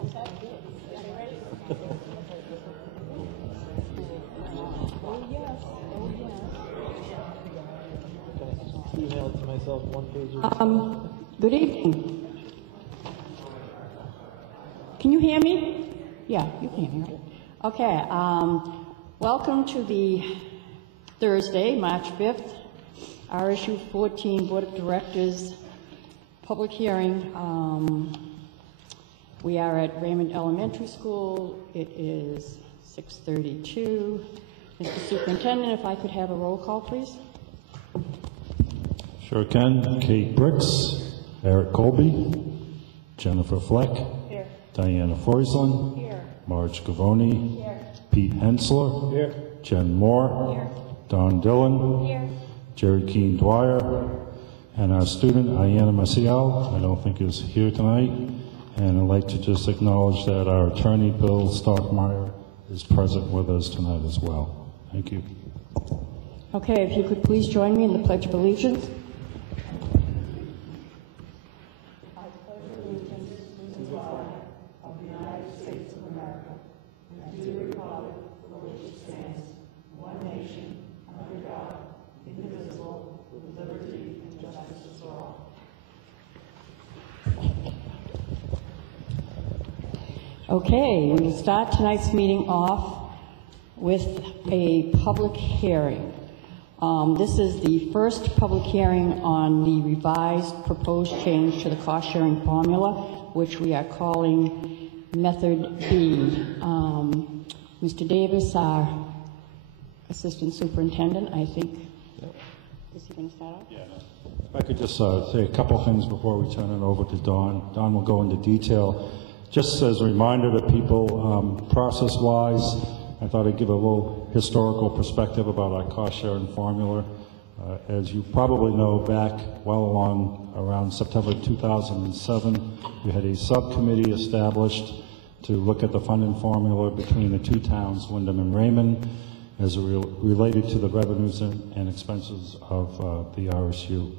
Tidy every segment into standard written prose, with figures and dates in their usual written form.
Email it to myself, one page. Good evening. Can you hear me? Yeah, you can hear me. Right? Okay. Welcome to the Thursday, March 5th, RSU 14 Board of Directors public hearing. We are at Raymond Elementary School. It is 6:32. Mr. Superintendent, if I could have a roll call, please. Sure can. Kate Bricks, Eric Colby, Jennifer Fleck, Here. Diana Forslund, Here. Marge Gavoni, Here. Pete Hensler, Here. Jen Moore, Here. Don Dillon, Here. Jerry Keene Dwyer, and our student, Ayanna Maciel, I don't think is here tonight. And I'd like to just acknowledge that our attorney, Bill Stockmeyer, is present with us tonight as well. Thank you. Okay, if you could please join me in the Pledge of Allegiance. Okay, we will start tonight's meeting off with a public hearing. This is the first public hearing on the revised proposed change to the cost-sharing formula, which we are calling Method B. Mr. Davis, our Assistant Superintendent, I think. Yep. Is he going to start off? Yeah. If I could just say a couple things before we turn it over to Don. Don will go into detail. Just as a reminder to people, process-wise, I thought I'd give a little historical perspective about our cost-sharing formula. As you probably know, back well along around September 2007, we had a subcommittee established to look at the funding formula between the two towns, Windham and Raymond, as related to the revenues and expenses of the RSU.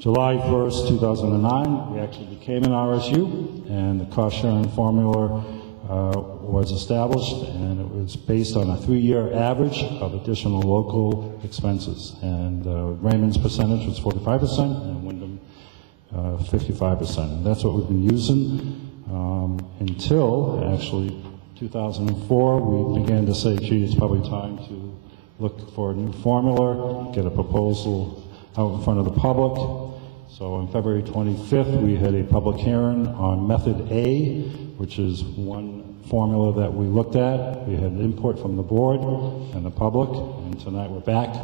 July 1st, 2009, we actually became an RSU, and the cost-sharing formula was established, and it was based on a 3-year average of additional local expenses. And Raymond's percentage was 45%, and Windham 55%. And that's what we've been using until actually 2004. We began to say, gee, it's probably time to look for a new formula, get a proposal out in front of the public. So on February 25th, we had a public hearing on Method A, which is one formula that we looked at. We had input from the board and the public, and tonight we're back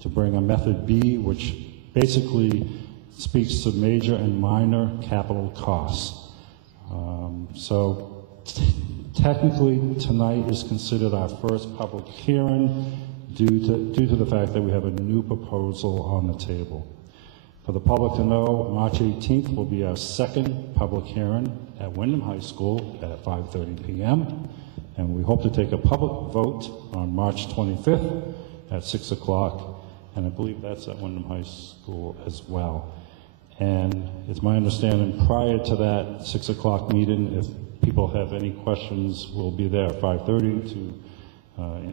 to bring a Method B, which basically speaks to major and minor capital costs. So technically, tonight is considered our first public hearing due to the fact that we have a new proposal on the table. For the public to know, March 18th will be our second public hearing at Windham High School at 5:30 p.m. And we hope to take a public vote on March 25th at 6 o'clock. And I believe that's at Windham High School as well. And it's my understanding prior to that 6 o'clock meeting, if people have any questions, we'll be there at 5:30 to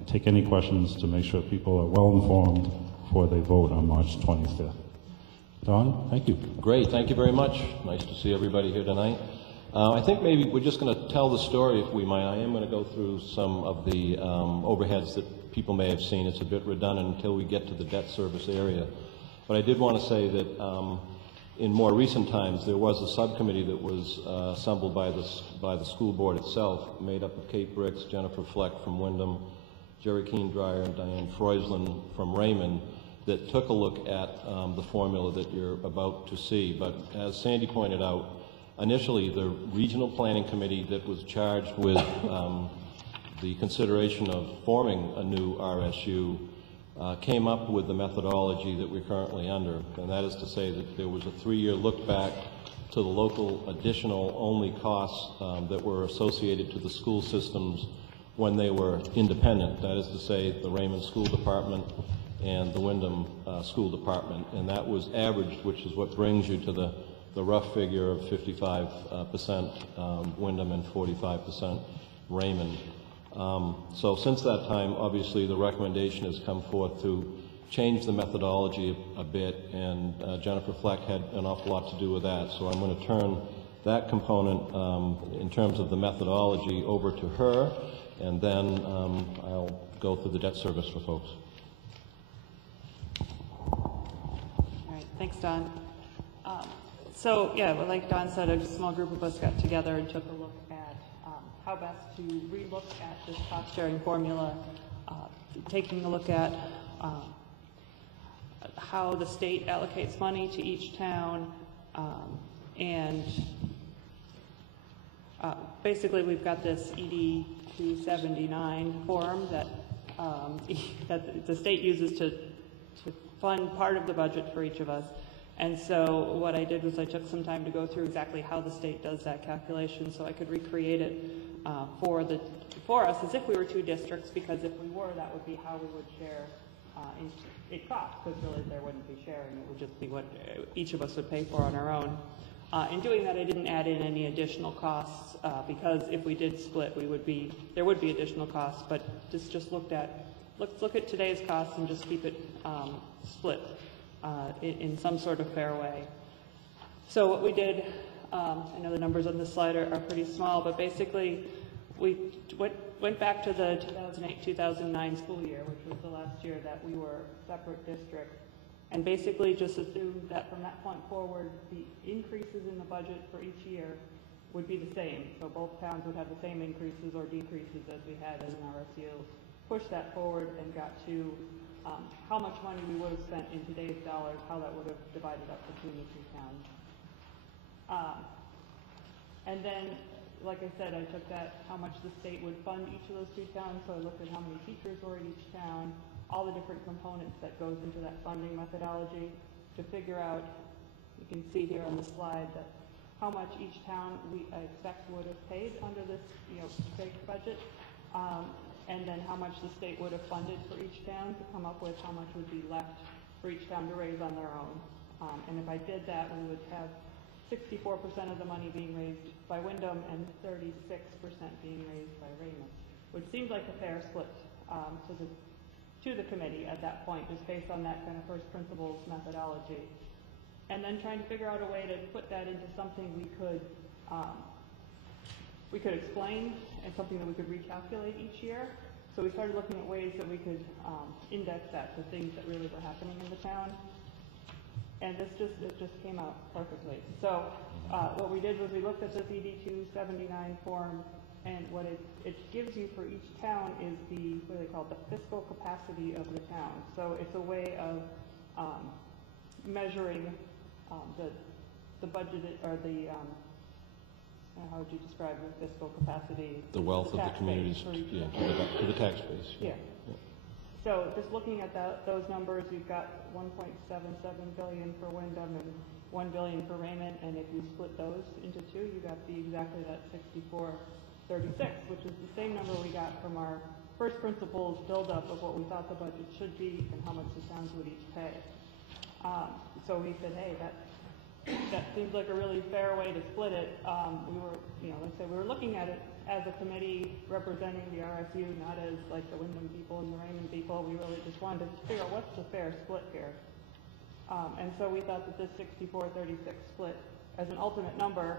take any questions to make sure people are well informed before they vote on March 25th. Don, thank you. Great, thank you very much. Nice to see everybody here tonight. I think maybe we're just going to tell the story, if we might. I am going to go through some of the overheads that people may have seen. It's a bit redundant until we get to the debt service area. But I did want to say that in more recent times, there was a subcommittee that was assembled by the school board itself, made up of Kate Bricks, Jennifer Fleck from Windham, Jerry Keene Dwyer, and Diane Forslund from Raymond, that took a look at the formula that you're about to see. But as Sandy pointed out, initially the regional planning committee that was charged with the consideration of forming a new RSU came up with the methodology that we're currently under, and that is to say that there was a 3-year look back to the local additional only costs that were associated to the school systems when they were independent. That is to say, the Raymond School Department and the Windham School Department, and that was averaged, which is what brings you to the the rough figure of 55% Wyndham and 45% Raymond. So since that time, obviously, the recommendation has come forth to change the methodology a bit, and Jennifer Fleck had an awful lot to do with that. So I'm going to turn that component in terms of the methodology over to her, and then I'll go through the debt service for folks. All right, thanks, Don. So yeah, well, like Don said, a small group of us got together and took a look at how best to relook at this cost-sharing formula, taking a look at how the state allocates money to each town, and basically we've got this ED 279 form that that the state uses to fund part of the budget for each of us. And so what I did was I took some time to go through exactly how the state does that calculation so I could recreate it for us as if we were two districts, because if we were, that would be how we would share in costs, because really there wouldn't be sharing. It would just be what each of us would pay for on our own. In doing that, I didn't add in any additional costs because if we did split, there would be additional costs. But just looked at, let's look at today's costs and just keep it split in some sort of fair way. So what we did, I know the numbers on this slide are pretty small, but basically we went back to the 2008-2009 school year, which was the last year that we were separate districts, and basically just assumed that from that point forward, the increases in the budget for each year would be the same. So both towns would have the same increases or decreases as we had as an RSU. Pushed that forward and got to how much money we would have spent in today's dollars, how that would have divided up between the two towns. And then, like I said, I took that, how much the state would fund each of those two towns, so I looked at how many teachers were in each town, all the different components that goes into that funding methodology to figure out, you can see here on the slide, that how much each town I expect would have paid under this state budget, and then how much the state would have funded for each town to come up with how much would be left for each town to raise on their own. And if I did that, we would have 64% of the money being raised by Wyndham and 36% being raised by Raymond, which seems like a fair split to the committee at that point, just based on that kind of first principles methodology. And then trying to figure out a way to put that into something we could explain and something that we could recalculate each year. So we started looking at ways that we could index that to things that really were happening in the town. And it just came out perfectly. So what we did was we looked at this ED 279 form, and what it gives you for each town is what they call the fiscal capacity of the town. So it's a way of measuring the budget, or the how would you describe the fiscal capacity? The wealth of the communities, to the tax base. Yeah. So just looking at those numbers, we've got 1.77 billion for Wyndham and 1 billion for Raymond, and if you split those into two, you got exactly that 64-36, which is the same number we got from our first principles buildup of what we thought the budget should be and how much the towns would each pay. So we said, hey, that seems like a really fair way to split it. We were, like I said, we were looking at it as a committee representing the RSU, not as like the Wyndham people and the Raymond people. We really just wanted to figure out what's the fair split here. And so we thought that this 64-36 split as an ultimate number,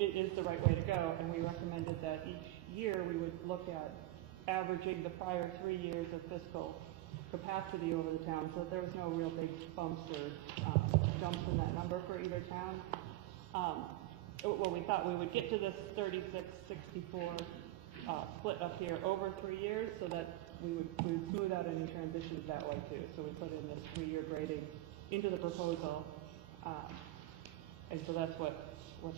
it is the right way to go. And we recommended that each year we would look at averaging the prior 3 years of fiscal capacity over the town, so that there was no real big bumps or jumps in that number for either town. Well, we thought we would get to this 36-64 split up here over 3 years, so that we would smooth out any transitions that way too. So we put in this 3-year grading into the proposal, and so that's what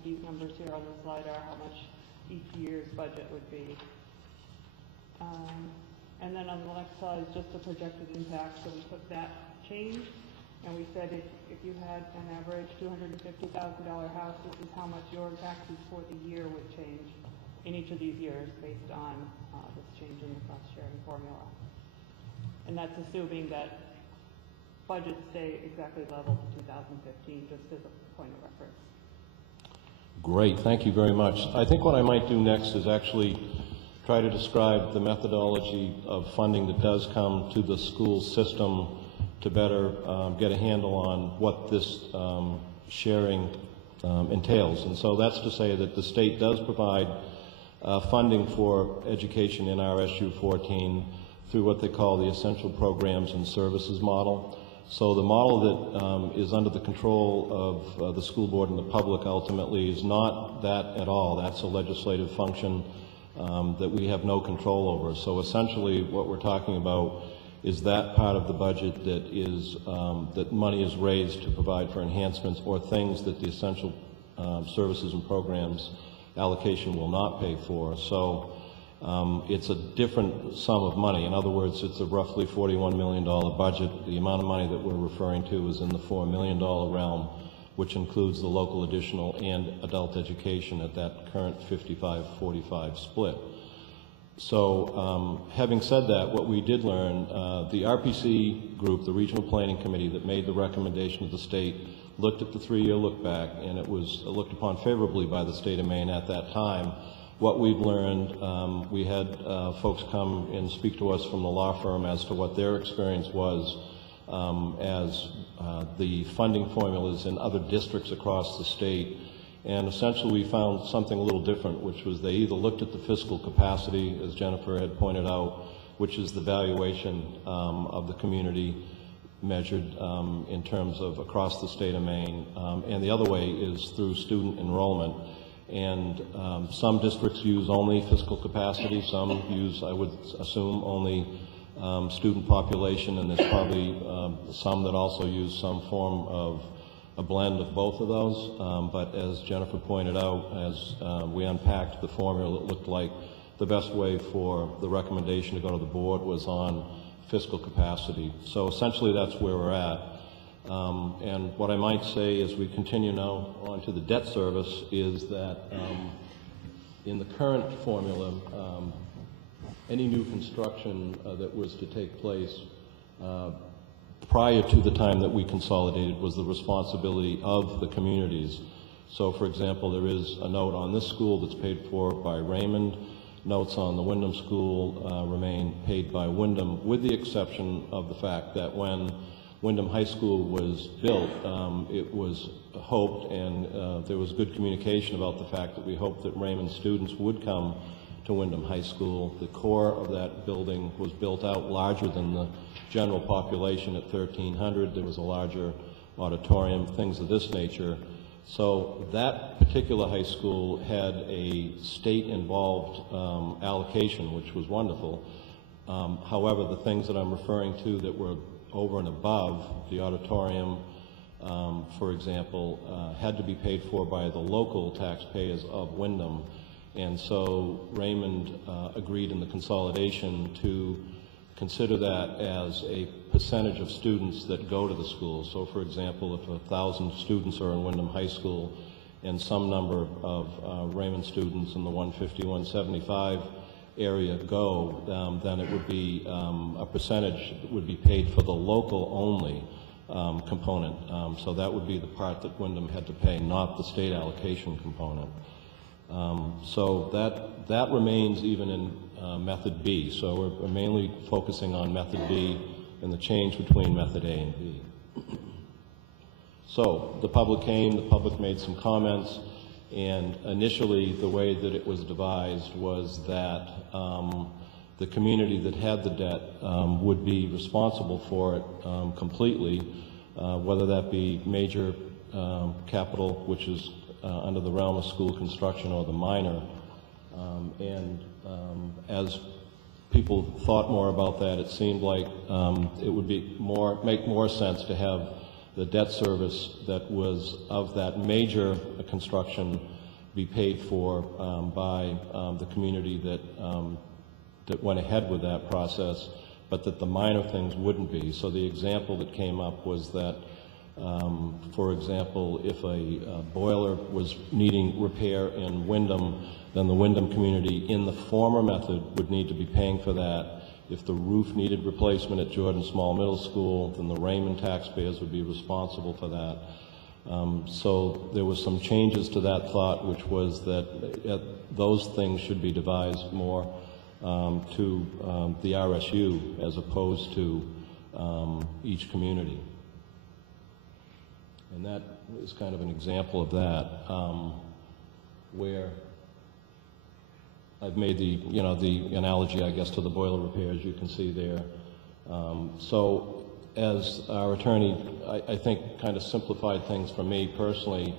these numbers here on the slide are, how much each year's budget would be. And then on the next slide is just the projected impact. So we took that change, and we said if you had an average $250,000 house, this is how much your taxes for the year would change in each of these years based on this change in the cost sharing formula. And that's assuming that budgets stay exactly level to 2015, just as a point of reference. Great, thank you very much. I think what I might do next is actually try to describe the methodology of funding that does come to the school system to better get a handle on what this sharing entails. And so that's to say that the state does provide funding for education in RSU 14 through what they call the Essential Programs and Services model. So the model that is under the control of the school board and the public ultimately is not that at all. That's a legislative function that we have no control over. So essentially what we're talking about is that part of the budget that is that money is raised to provide for enhancements or things that the essential services and programs allocation will not pay for. So it's a different sum of money. In other words, it's a roughly $41 million budget. The amount of money that we're referring to is in the $4 million realm, which includes the local additional and adult education at that current 55-45 split. So having said that, what we did learn, the RPC group, the Regional Planning Committee that made the recommendation to the state, looked at the 3-year look back, and it was looked upon favorably by the state of Maine at that time. What we've learned, we had folks come and speak to us from the law firm as to what their experience was as the funding formulas in other districts across the state. And essentially we found something a little different, which was they either looked at the fiscal capacity, as Jennifer had pointed out, which is the valuation of the community measured in terms of across the state of Maine, and the other way is through student enrollment. And some districts use only fiscal capacity, some use, I would assume, only student population, and there's probably some that also use some form of a blend of both of those. But as Jennifer pointed out, as we unpacked the formula, it looked like the best way for the recommendation to go to the board was on fiscal capacity. So essentially that's where we're at. And what I might say as we continue now on to the debt service is that in the current formula, any new construction that was to take place prior to the time that we consolidated was the responsibility of the communities. So for example, there is a note on this school that's paid for by Raymond. Notes on the Windham School remain paid by Windham, with the exception of the fact that when Windham High School was built, it was hoped, and there was good communication about the fact that we hoped that Raymond students would come to Windham High School. The core of that building was built out larger than the general population at 1,300. There was a larger auditorium, things of this nature. So that particular high school had a state-involved allocation, which was wonderful. However, the things that I'm referring to that were over and above the auditorium, for example, had to be paid for by the local taxpayers of Windham. And so Raymond agreed in the consolidation to consider that as a percentage of students that go to the school. So for example, if 1,000 students are in Windham High School and some number of Raymond students in the 150, 175 area go, then it would be a percentage that would be paid for the local only component. So that would be the part that Windham had to pay, not the state allocation component. So that remains even in method B. So we're mainly focusing on method B and the change between method A and B. So the public came, the public made some comments, and initially the way that it was devised was that the community that had the debt would be responsible for it completely, whether that be major capital, which is under the realm of school construction, or the minor. As people thought more about that, it seemed like it would be make more sense to have the debt service that was of that major construction be paid for by the community that went ahead with that process, but that the minor things wouldn't be. So the example that came up was that, for example, if a boiler was needing repair in Windham, then the Windham community in the former method would need to be paying for that, If the roof needed replacement at Jordan Small Middle School, then the Raymond taxpayers would be responsible for that. So there was some changes to that thought, which was that those things should be devised more to the RSU as opposed to each community. And that is kind of an example of that, where I've made the analogy, I guess, to the boiler repairs you can see there. So as our attorney, I think, kind of simplified things for me personally,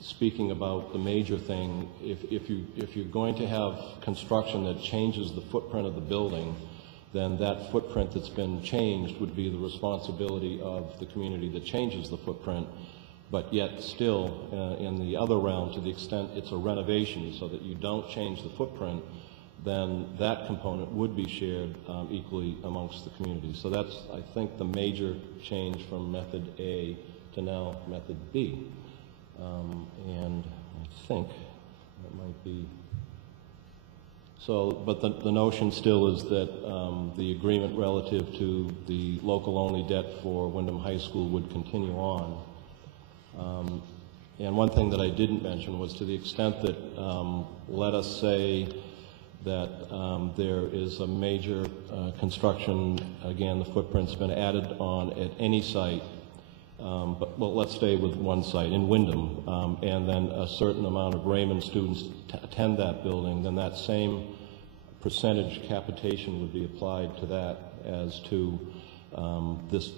speaking about the major thing, if you're going to have construction that changes the footprint of the building, then that footprint that's been changed would be the responsibility of the community that changes the footprint. But yet still, in the other realm, to the extent it's a renovation so that you don't change the footprint, then that component would be shared equally amongst the community. So that's, I think, the major change from method A to now method B. And I think that might be... So, but the notion still is that the agreement relative to the local-only debt for Wyndham High School would continue on. And one thing that I didn't mention was, to the extent that, let us say that there is a major construction, again, the footprint's been added on at any site, but well, let's stay with one site, in Wyndham, and then a certain amount of Raymond students attend that building, then that same percentage capitation would be applied to that as to this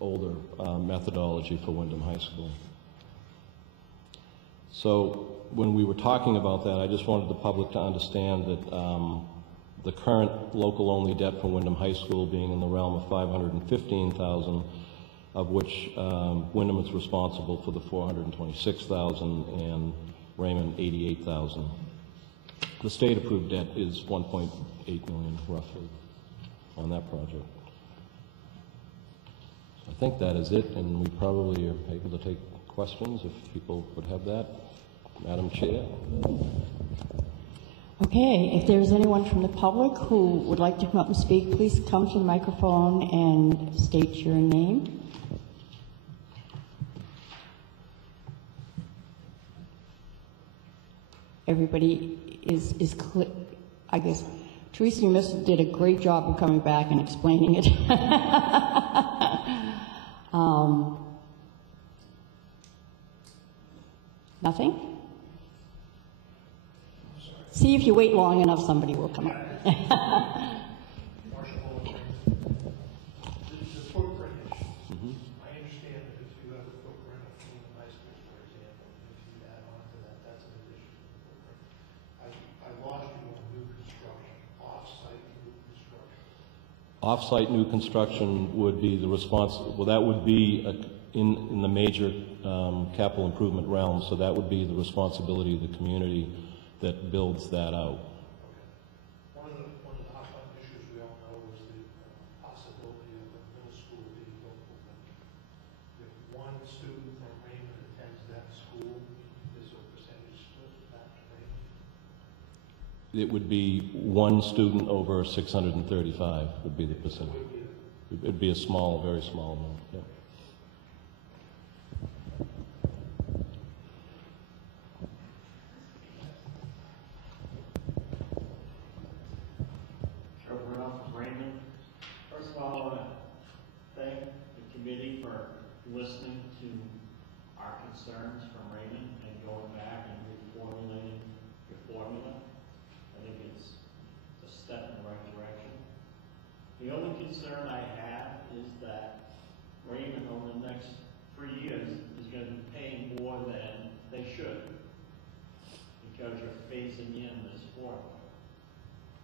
older methodology for Wyndham High School. So when we were talking about that, I just wanted the public to understand that the current local-only debt for Wyndham High School being in the realm of $515,000, of which Wyndham is responsible for the $426,000 and Raymond $88,000. The state-approved debt is $1.8 million, roughly, on that project. I think that is it, and we probably are able to take questions if people would have that. Madam Chair. Okay, if there's anyone from the public who would like to come up and speak, please come to the microphone and state your name. Everybody is clear. I guess Teresa, you did a great job of coming back and explaining it. Nothing? See if you wait long enough, somebody will come up. The footprint issue. I understand that if you have a footprint of Wyndham High School, for example, if you add on to that, that's an additional footprint. I lost you on new construction, off-site new construction. Off-site new construction would be the well, that would be in the major capital improvement realm, so that would be the responsibility of the community that builds that out. One of the hot button issues we all know is the possibility of the middle school being local. If one student from Raymond attends that school, is there a percentage split back to Raymond? It would be one student over 635 would be the percentage. It would be a small, very small amount. Yeah. Listening to our concerns from Raymond and going back and reformulating your formula. I think it's a step in the right direction. The only concern I have is that Raymond over the next 3 years is going to be paying more than they should because you're phasing in this formula.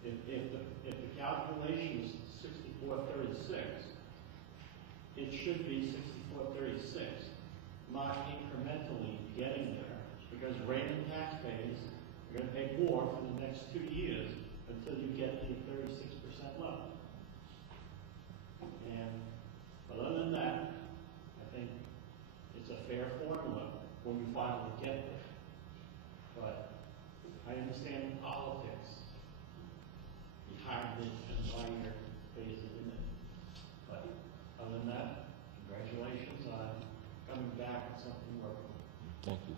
If the calculation is 6436, it should be 6436, not incrementally getting there, because Raymond taxpayers are going to pay more for the next 2 years until you get to the 36% level. But other than that, I think it's a fair formula when you finally get there. But I understand the politics behind it and why you're than that, congratulations on coming back with something workable. Thank you.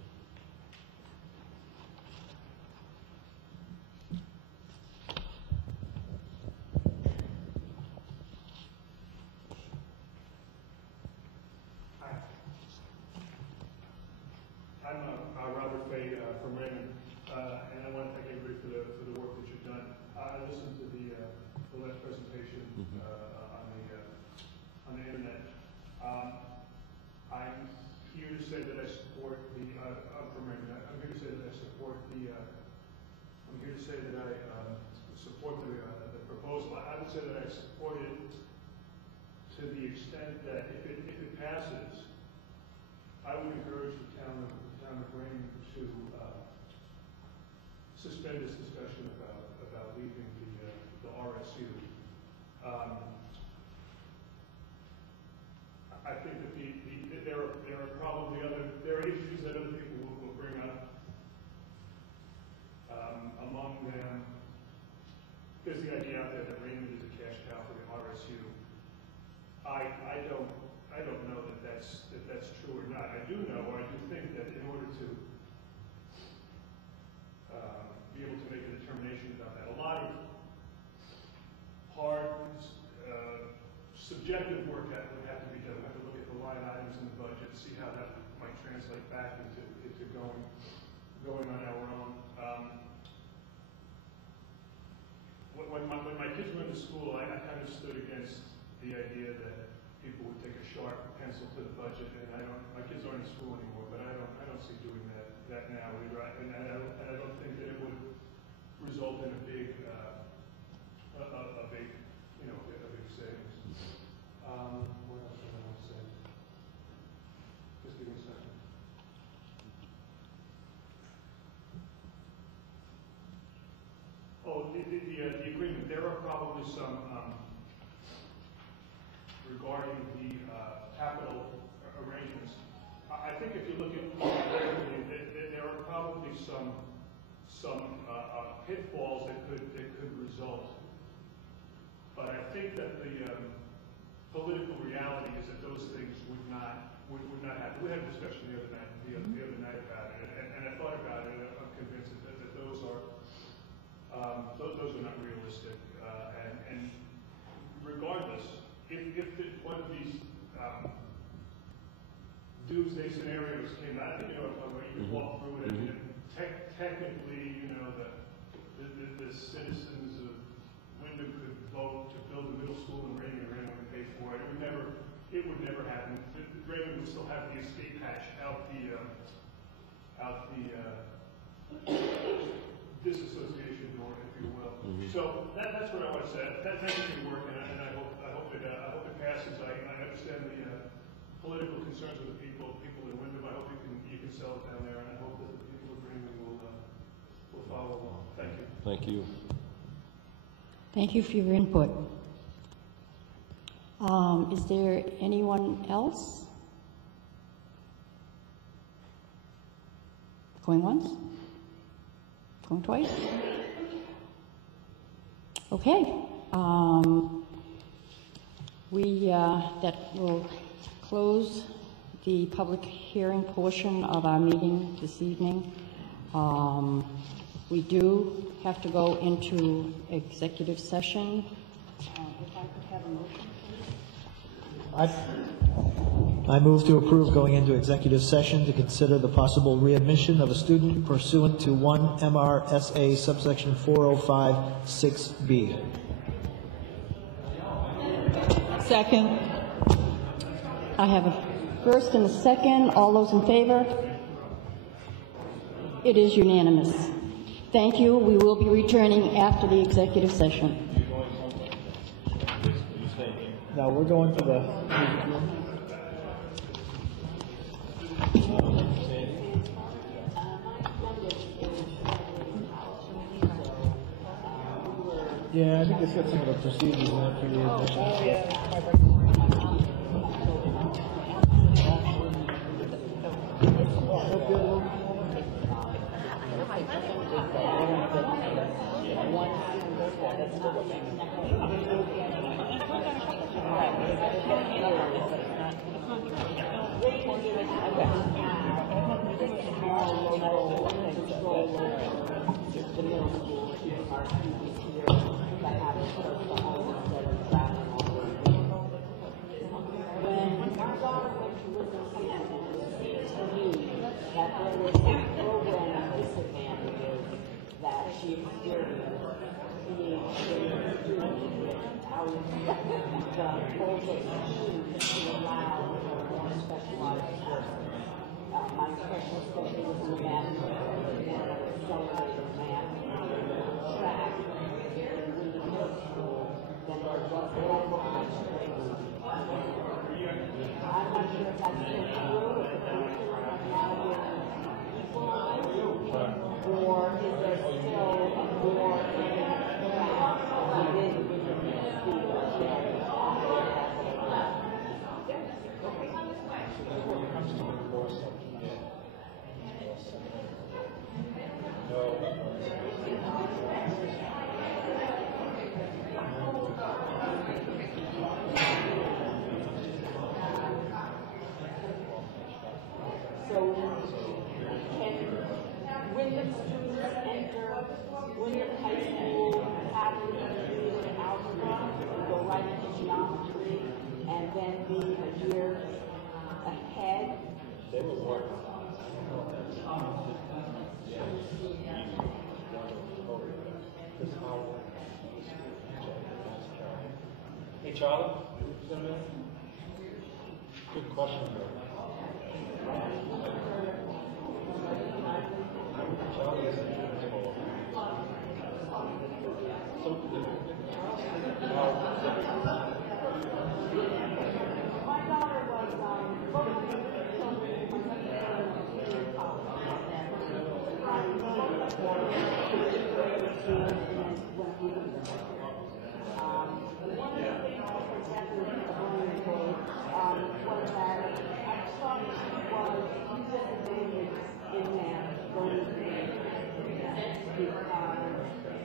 I'm Robert Fay from Raymond, and I want to thank everybody for the work that you've done. I listened to the last presentation on the internet. I'm here to say that I support the. I'm from Raymond. I'm here to say that I support the. I'm here to say that I support the proposal. I would say that I support it to the extent that if it passes, I would encourage the town of Raymond to suspend this discussion about leaving the RSU. I think that there are probably there are issues that other people will bring up. Among them, there's the idea out there that Raymond is a cash cow for the RSU. I don't know that that's true or not. I do know, or I do think that in order to be able to make a determination about that, a lot of hard, subjective work that would have to be done. We have to look at the line items in the budget, see how that might translate back into going on our own. When my kids were in the school, I kind of stood against the idea that people would take a sharp pencil to the budget, and my kids aren't in school anymore, but I don't see doing that now either. And I don't think that it would result in a big savings. What else did I want to say? Just give me a second. Oh, the agreement. There are probably some regarding the capital arrangements. I think if you look at there are probably some pitfalls that could result. But I think that the political reality is that those things would not happen. We had a discussion the other night about it, and I thought about it. And I'm convinced that those are not realistic. And regardless, if one of these doomsday scenarios came out, I think you know what I'm talking about. You could walk through it, and technically, the citizens of Wyndham could vote to build a middle school in Raymond, and Raymond would pay for it. It would never happen. Raymond would still have the estate patch out the disassociation door, if you will. So that's what I want to say. Thank you for your work, and I hope it passes. I understand the political concerns of the people in Wyndham. I hope you can sell it down there, and I hope that the people of Raymond will follow along. Thank you. Thank you. Thank you for your input. Is there anyone else? Going once? Going twice? Okay. That will close the public hearing portion of our meeting this evening. We do have to go into executive session. If I could have a motion, please. I move to approve going into executive session to consider the possible readmission of a student pursuant to 1 MRSA subsection 4056B. Second. I have a first and a second. All those in favor? It is unanimous. Thank you. We will be returning after the executive session. Now we're going to the... Yeah, I think it's got some of the procedures in it for the admission. Yeah. students here that have to close to home instead of traveling all the way. When my daughter went to Wisdom City, it seemed to me that there was a program of disadvantages that she experienced being a student without the focus to allow for more specialized courses. My impression is that it was in the math program, accelerated math track in Wyndham Middle School than there was level training. I'm not sure if that's still true, if the curriculum has now been equalized, or is there still a more track within Wyndham Middle School? So, can Wyndham students enter Wyndham High School having completed algebra and go right into geometry and then be a year ahead? They will work. Hey, Charlie? Good question, Bill. Charlie is an My daughter was both of my children in college. One of the things that protected the learning code was that I thought was disadvantage in math going because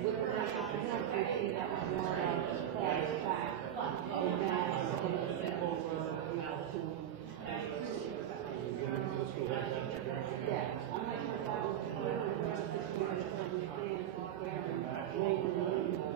with the comprehension, that was more of a fast track in math and people were able to. Yeah, I'm not sure if that was really where the students understand comparing later in the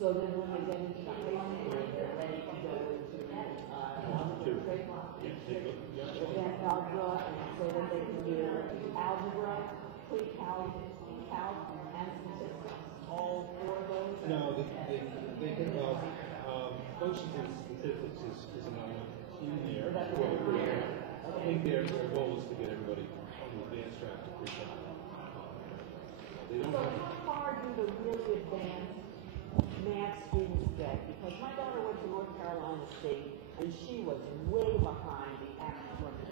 So then when they get into high school, they're ready to go into advanced algebra, and so that they can do algebra, pre-calc, calc, and statistics. All four of those? No, they can, functions and statistics is another in there. I think their goal is to get everybody on the advanced track to pre-calc. So how far do the really advanced math students get? Because my daughter went to North Carolina State, and she was way behind the average.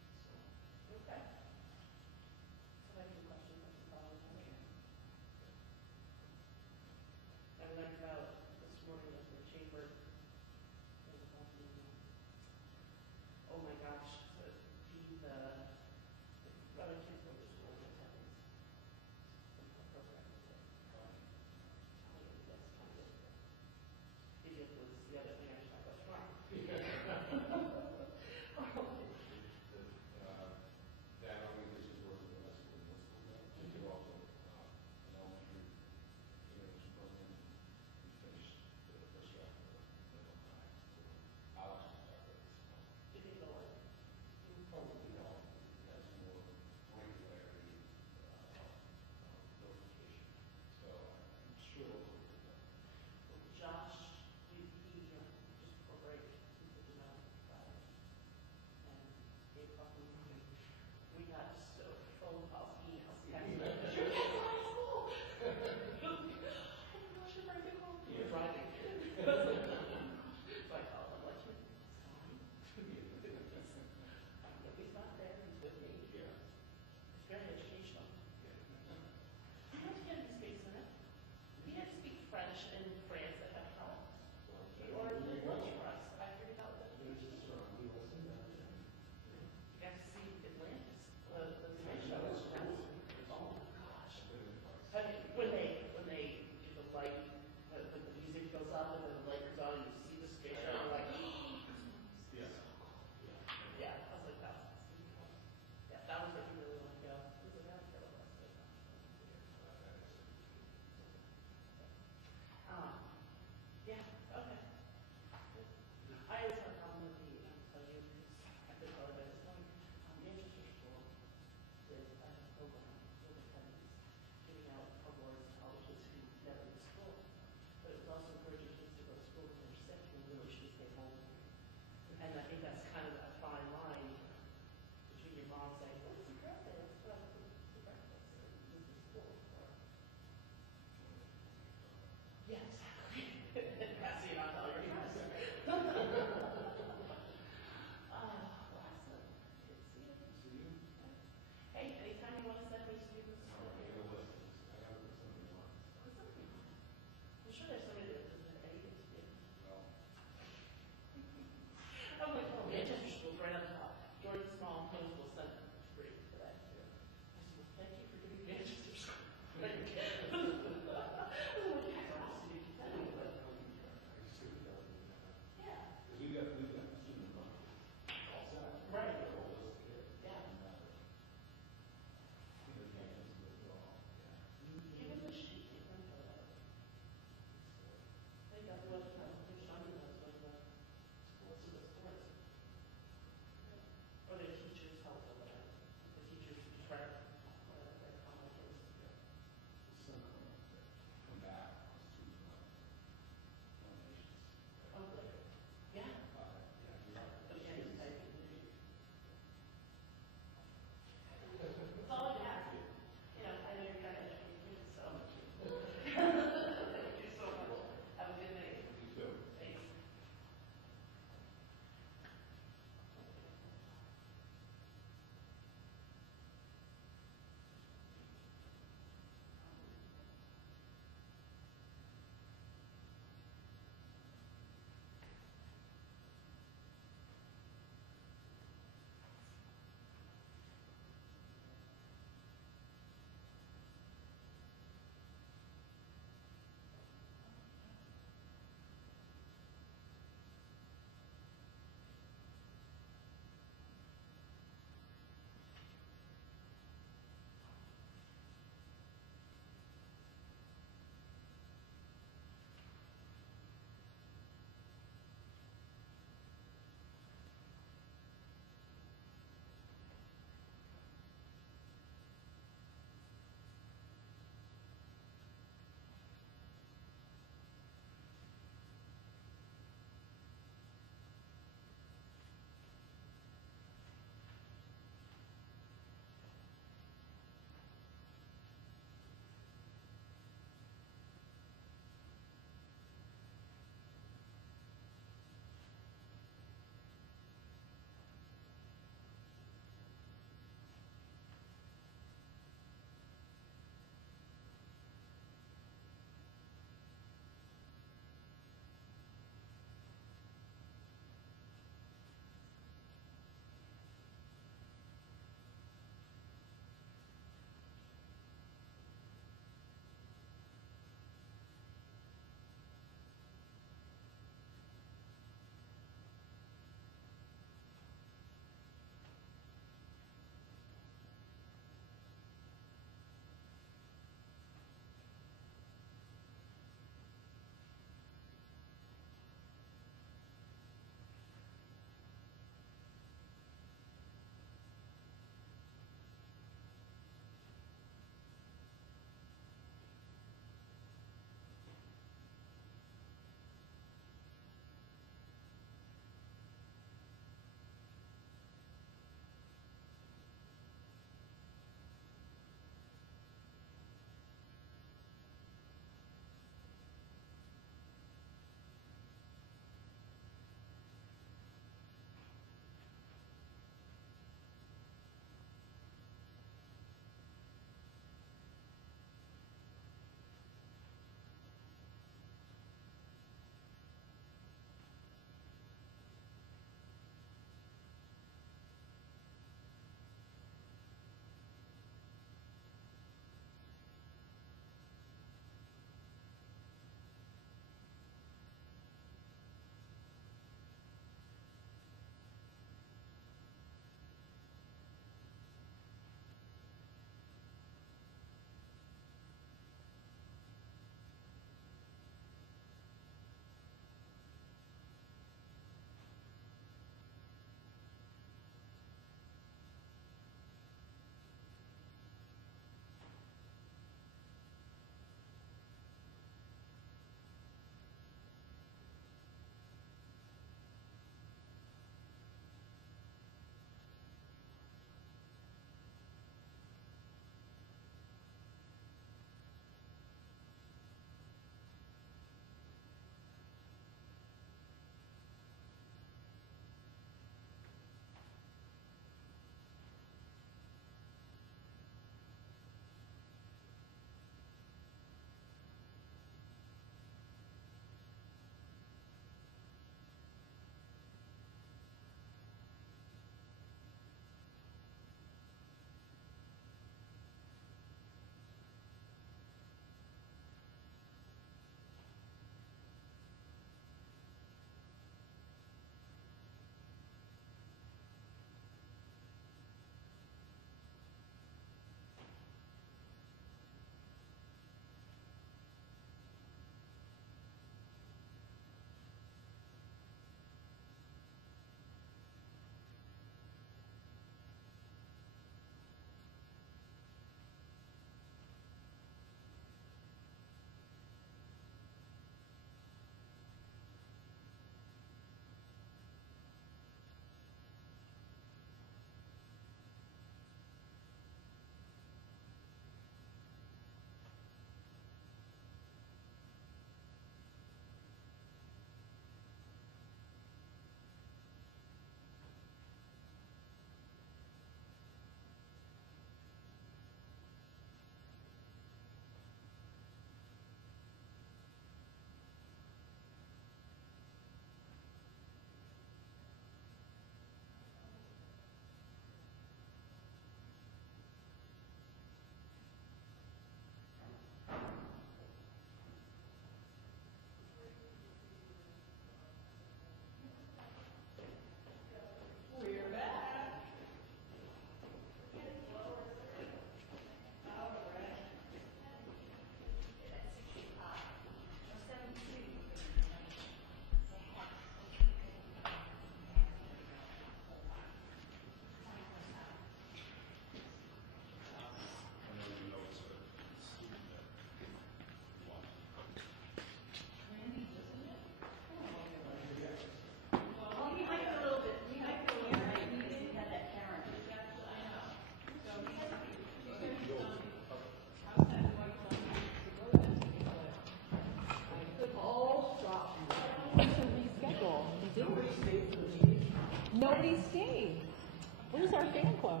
our fan club.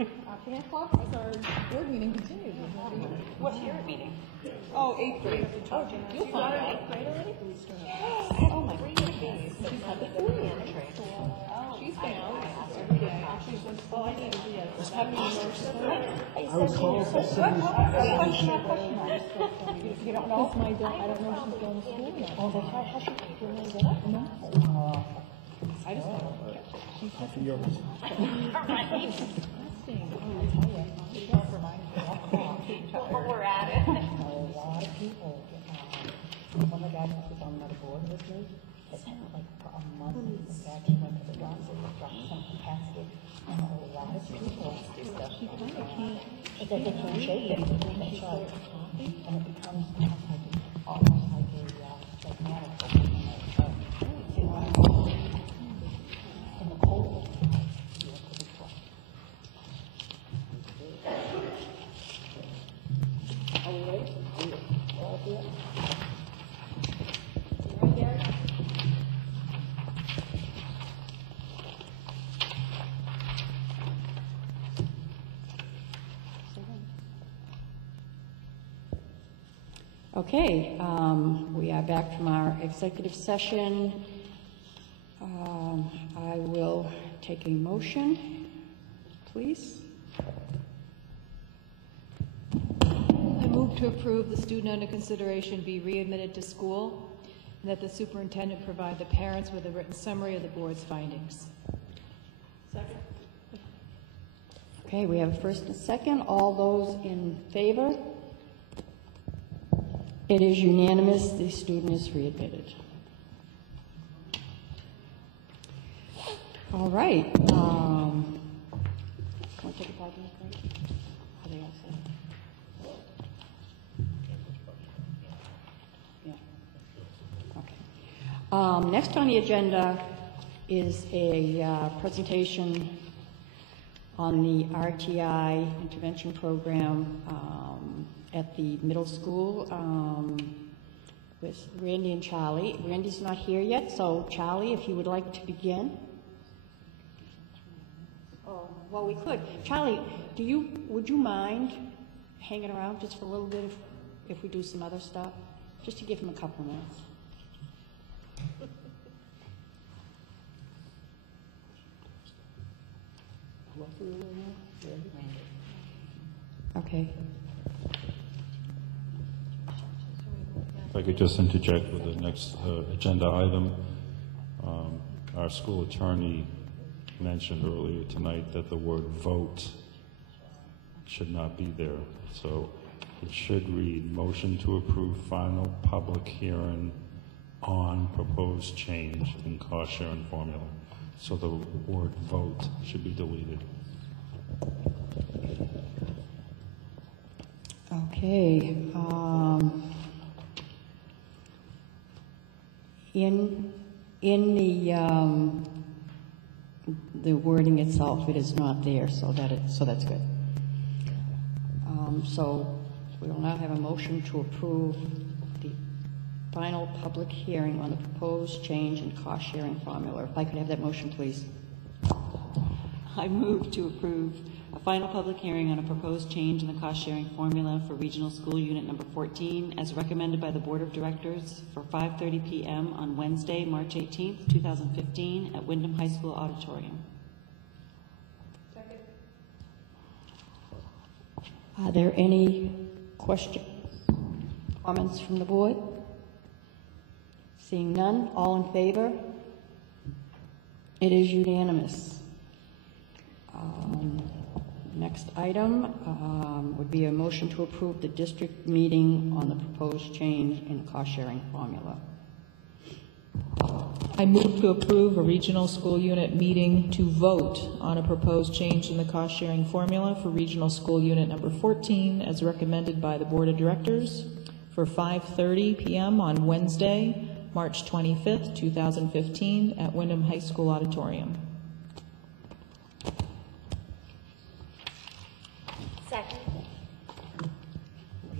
Our fan club, as our board meeting continues. What's your meeting? Oh, 8th grade. Oh, You'll find out. Oh, my goodness. She's been out every day. She's been full. I need to be I would call You don't know? I don't know if she's going to school yet. Oh, that's right. Has she really get up? No. I just don't know. She's just While we're at it. a lot of people. One of the guys who was on another board with me has had like for a month. In fact, she went to the doctor, dropped some casket, and a lot of people stuff. She kind of can't. It's like they can't shake it. They try coffee, and it becomes almost like a like medical. In the cold. Are we ready? All here? Right there? Okay, we are back from our executive session. I will take a motion, please. I move to approve the student under consideration be readmitted to school, and that the superintendent provide the parents with a written summary of the board's findings. Second. Okay, we have a first and a second. All those in favor? It is unanimous. The student is readmitted. All right. Want to take a 5-minute break? Are they all set? Yeah. Okay. Next on the agenda is a presentation on the RTI intervention program at the middle school with Randy and Charlie. Randy's not here yet, so Charlie, if you would like to begin. Oh, well, we could. Charlie, would you mind hanging around just for a little bit if we do some other stuff? Just to give him a couple minutes. Okay. If I could just interject with the next agenda item. Our school attorney mentioned earlier tonight that the word vote should not be there. So it should read, motion to approve final public hearing on proposed change in cost sharing formula. So the word vote should be deleted. Okay. In the wording itself, it is not there, so that's good. So we will now have a motion to approve the final public hearing on the proposed change in cost sharing formula. If I could have that motion, please. I move to approve a final public hearing on a proposed change in the cost-sharing formula for Regional School Unit Number 14 as recommended by the Board of Directors for 5:30 p.m. on Wednesday, March 18th, 2015 at Wyndham High School Auditorium. Second. Are there any questions, comments from the board? Seeing none, all in favor? It is unanimous. Next item would be a motion to approve the district meeting on the proposed change in the cost-sharing formula. I move to approve a regional school unit meeting to vote on a proposed change in the cost-sharing formula for Regional School Unit Number 14 as recommended by the Board of Directors for 5:30 p.m. on Wednesday, March 25th, 2015 at Wyndham High School Auditorium.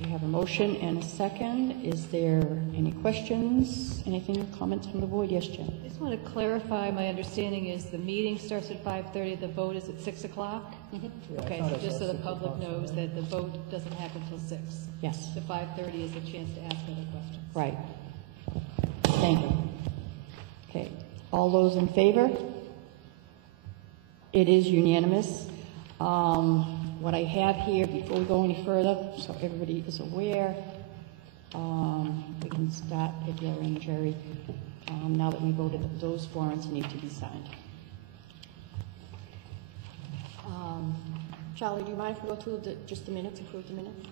We have a motion and a second. Is there any questions, anything, comments from the board? Yes, Jen? I just want to clarify, my understanding is the meeting starts at 5:30, the vote is at 6 o'clock? Okay, so just so the public knows that the vote doesn't happen until 6. Yes. The 5:30 is a chance to ask other questions. Right. Thank you. Okay, all those in favor? It is unanimous. What I have here, before we go any further, so everybody is aware, we can start if you're in, Jerry. Now that we voted, those warrants need to be signed. Charlie, do you mind if we go through just the minutes, approve the minutes?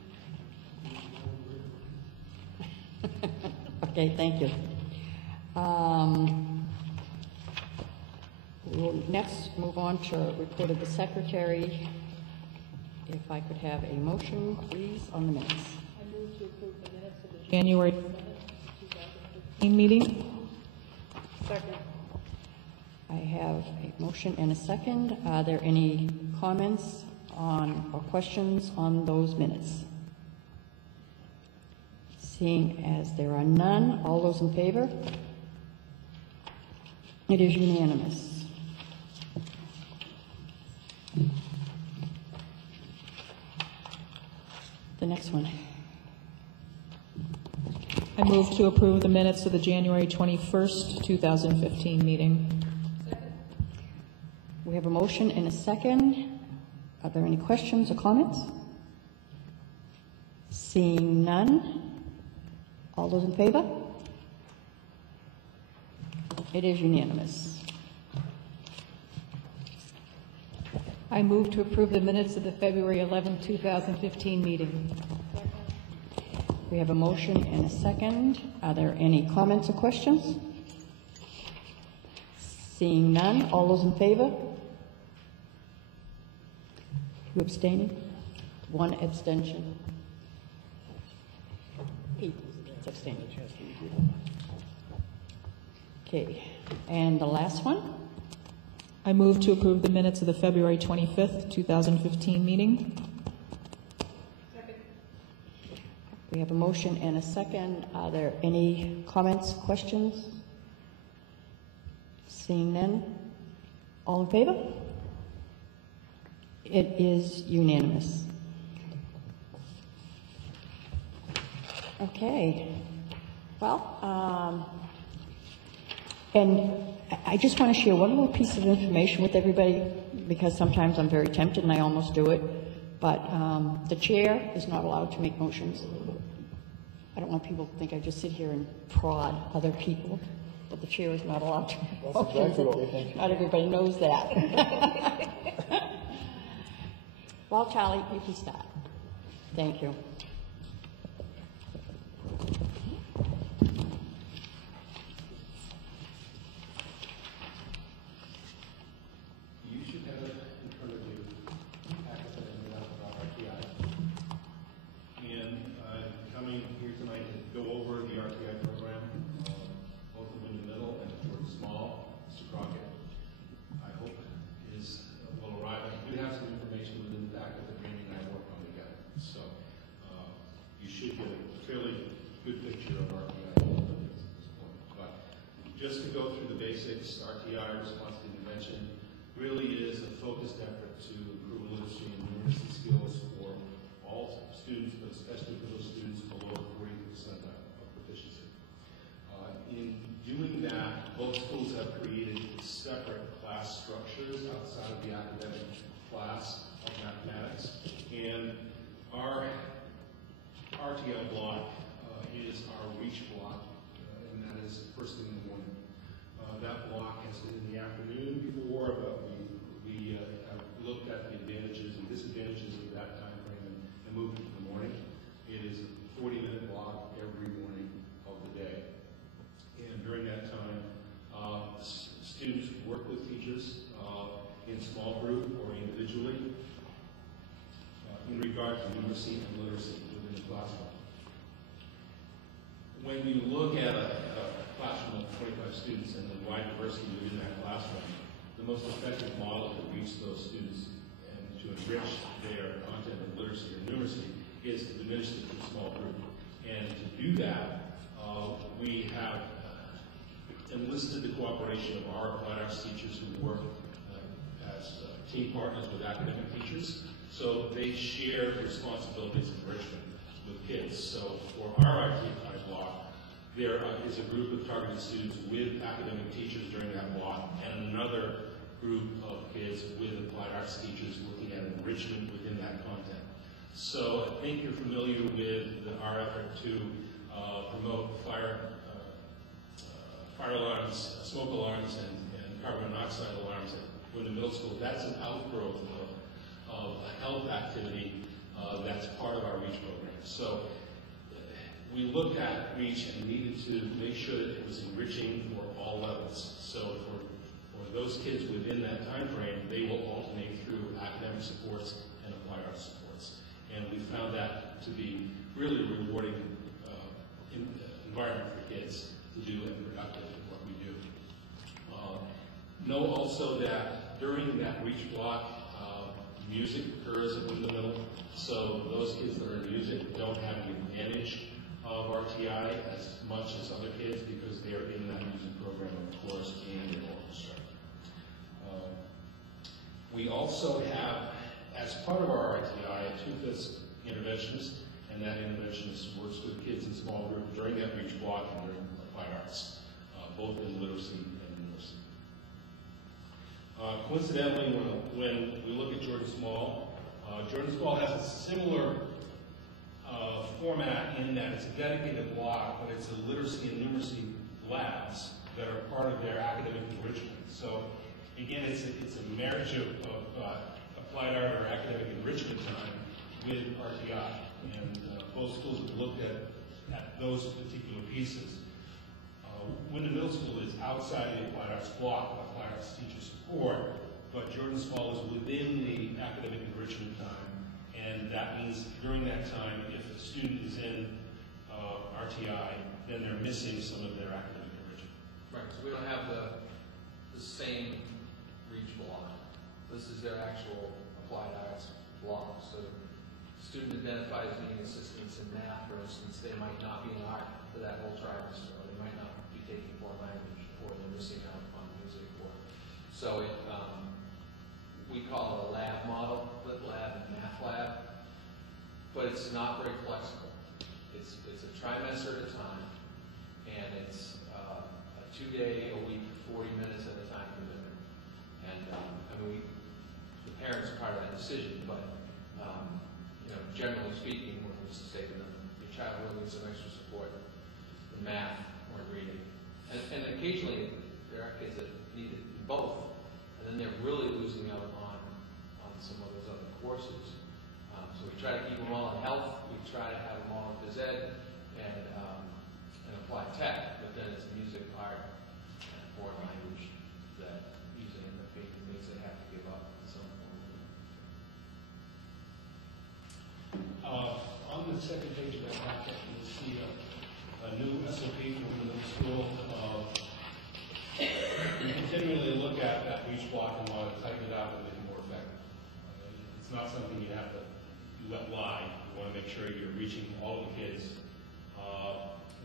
Okay, thank you. We will next move on to report of the secretary. If I could have a motion, please, on the minutes. I move to approve the minutes of the January 2015 meeting. Second. I have a motion and a second. Are there any comments on or questions on those minutes? Seeing as there are none, all those in favor? It is unanimous. The next one. I move to approve the minutes of the January 21st, 2015 meeting. We have a motion and a second. Are there any questions or comments? Seeing none, all those in favor? It is unanimous. I move to approve the minutes of the February 11th, 2015 meeting. We have a motion and a second. Are there any comments or questions? Seeing none, all those in favor? You abstaining? One abstention. Pete is abstaining. Okay, and the last one? I move to approve the minutes of the February 25th, 2015 meeting. We have a motion and a second. Are there any comments, questions? Seeing none, all in favor? It is unanimous. Okay. Well, and I just want to share one little piece of information with everybody, because sometimes I'm very tempted and I almost do it, but the chair is not allowed to make motions. I don't want people to think I just sit here and prod other people, but the chair is not allowed to make motions. Exactly what we think. Not everybody knows that. Well, Charlie, you can start. Thank you. You should have it in front of you, packet that ended up about RTI. And I'm coming here tonight to go over the RTI program, both of them in the middle and towards small. Mr. Crockett, I hope will arrive. I do have some information within the packet that Randy and I worked on together. So you should get a fairly good picture of RTI at this point. But just to go through the basics, RTI, response to intervention, really is a focused effort to improve literacy and numeracy skills for all students, but especially for those students below 40% of proficiency. In doing that, both schools have created separate class structures outside of the academic class of mathematics. And our RTI block is our reach block, and that is first thing in the morning. That block has been in the afternoon before, but we have looked at the advantages and disadvantages of that time frame and moved it to the morning. It is a 40-minute block every morning of the day. And during that time, students work with teachers in small group or individually in regard to numeracy and literacy within the classroom. When we look at a classroom of 25 students and the wide diversity within that classroom, the most effective model to reach those students and to enrich their content of literacy or numeracy is to diminish the small And to do that, we have enlisted the cooperation of our applied arts teachers who work as team partners with academic teachers. So they share the responsibilities of enrichment with kids. So for our RTI block, there is a group of targeted students with academic teachers during that block, and another group of kids with applied arts teachers looking at enrichment within that content. So I think you're familiar with our effort to promote fire alarms, smoke alarms, and carbon monoxide alarms at Wyndham Middle School. That's an outgrowth of a health activity that's part of our REACH program. So we looked at REACH and needed to make sure that it was enriching for all levels. So for those kids within that time frame, they will alternate through academic supports and applied arts supports. And we found that to be really rewarding environment for kids to do and productive in what we do. Know also that during that REACH block, music occurs at Wyndham Middle, so those kids that are in music don't have the advantage of RTI as much as other kids because they're in that music program, of course, and in orchestra. We also have, as part of our RTI, a toothless interventionist, and that interventionist works with kids in small groups during that REACH block and during applied arts, both in literacy and numeracy. Coincidentally, when we look at Jordan Small has a similar format in that it's a dedicated block, but it's a literacy and numeracy labs that are part of their academic enrichment. So again, it's a marriage of applied art or academic enrichment time with RTI. And both schools have looked at those particular pieces. Wyndham Middle School is outside the applied arts block of applied arts teacher support, but Jordan Small is within the academic enrichment time. And that means during that time, if a student is in RTI, then they're missing some of their academic enrichment. Right, so we don't have the same REACH block. This is their actual applied arts block. So the student identifies needing assistance in math, for instance, they might not be in art for that whole trimester, or they might not be taking foreign language, or they're missing out on music. So we call it a lab model, lit lab and math lab, but it's not very flexible. It's a trimester at a time, and it's a 2-day a week, 40 minutes at a time commitment. And I mean, the parents are part of that decision, but generally speaking, we're just saying to them, your child will need some extra support in math or in reading. And occasionally there are kids that need it in both, and then they're really losing out on some of those other courses. So we try to keep them all in health, we try to have them all in phys ed and applied tech, but then it's music, art, and foreign language that usually end up being the things they have to give up at some point. On the second page of that packet, you'll see a new SOP from the middle school. We continually look at that REACH block and want to tighten it up and make it more effective. It's not something you have to let lie. You want to make sure you're reaching all the kids.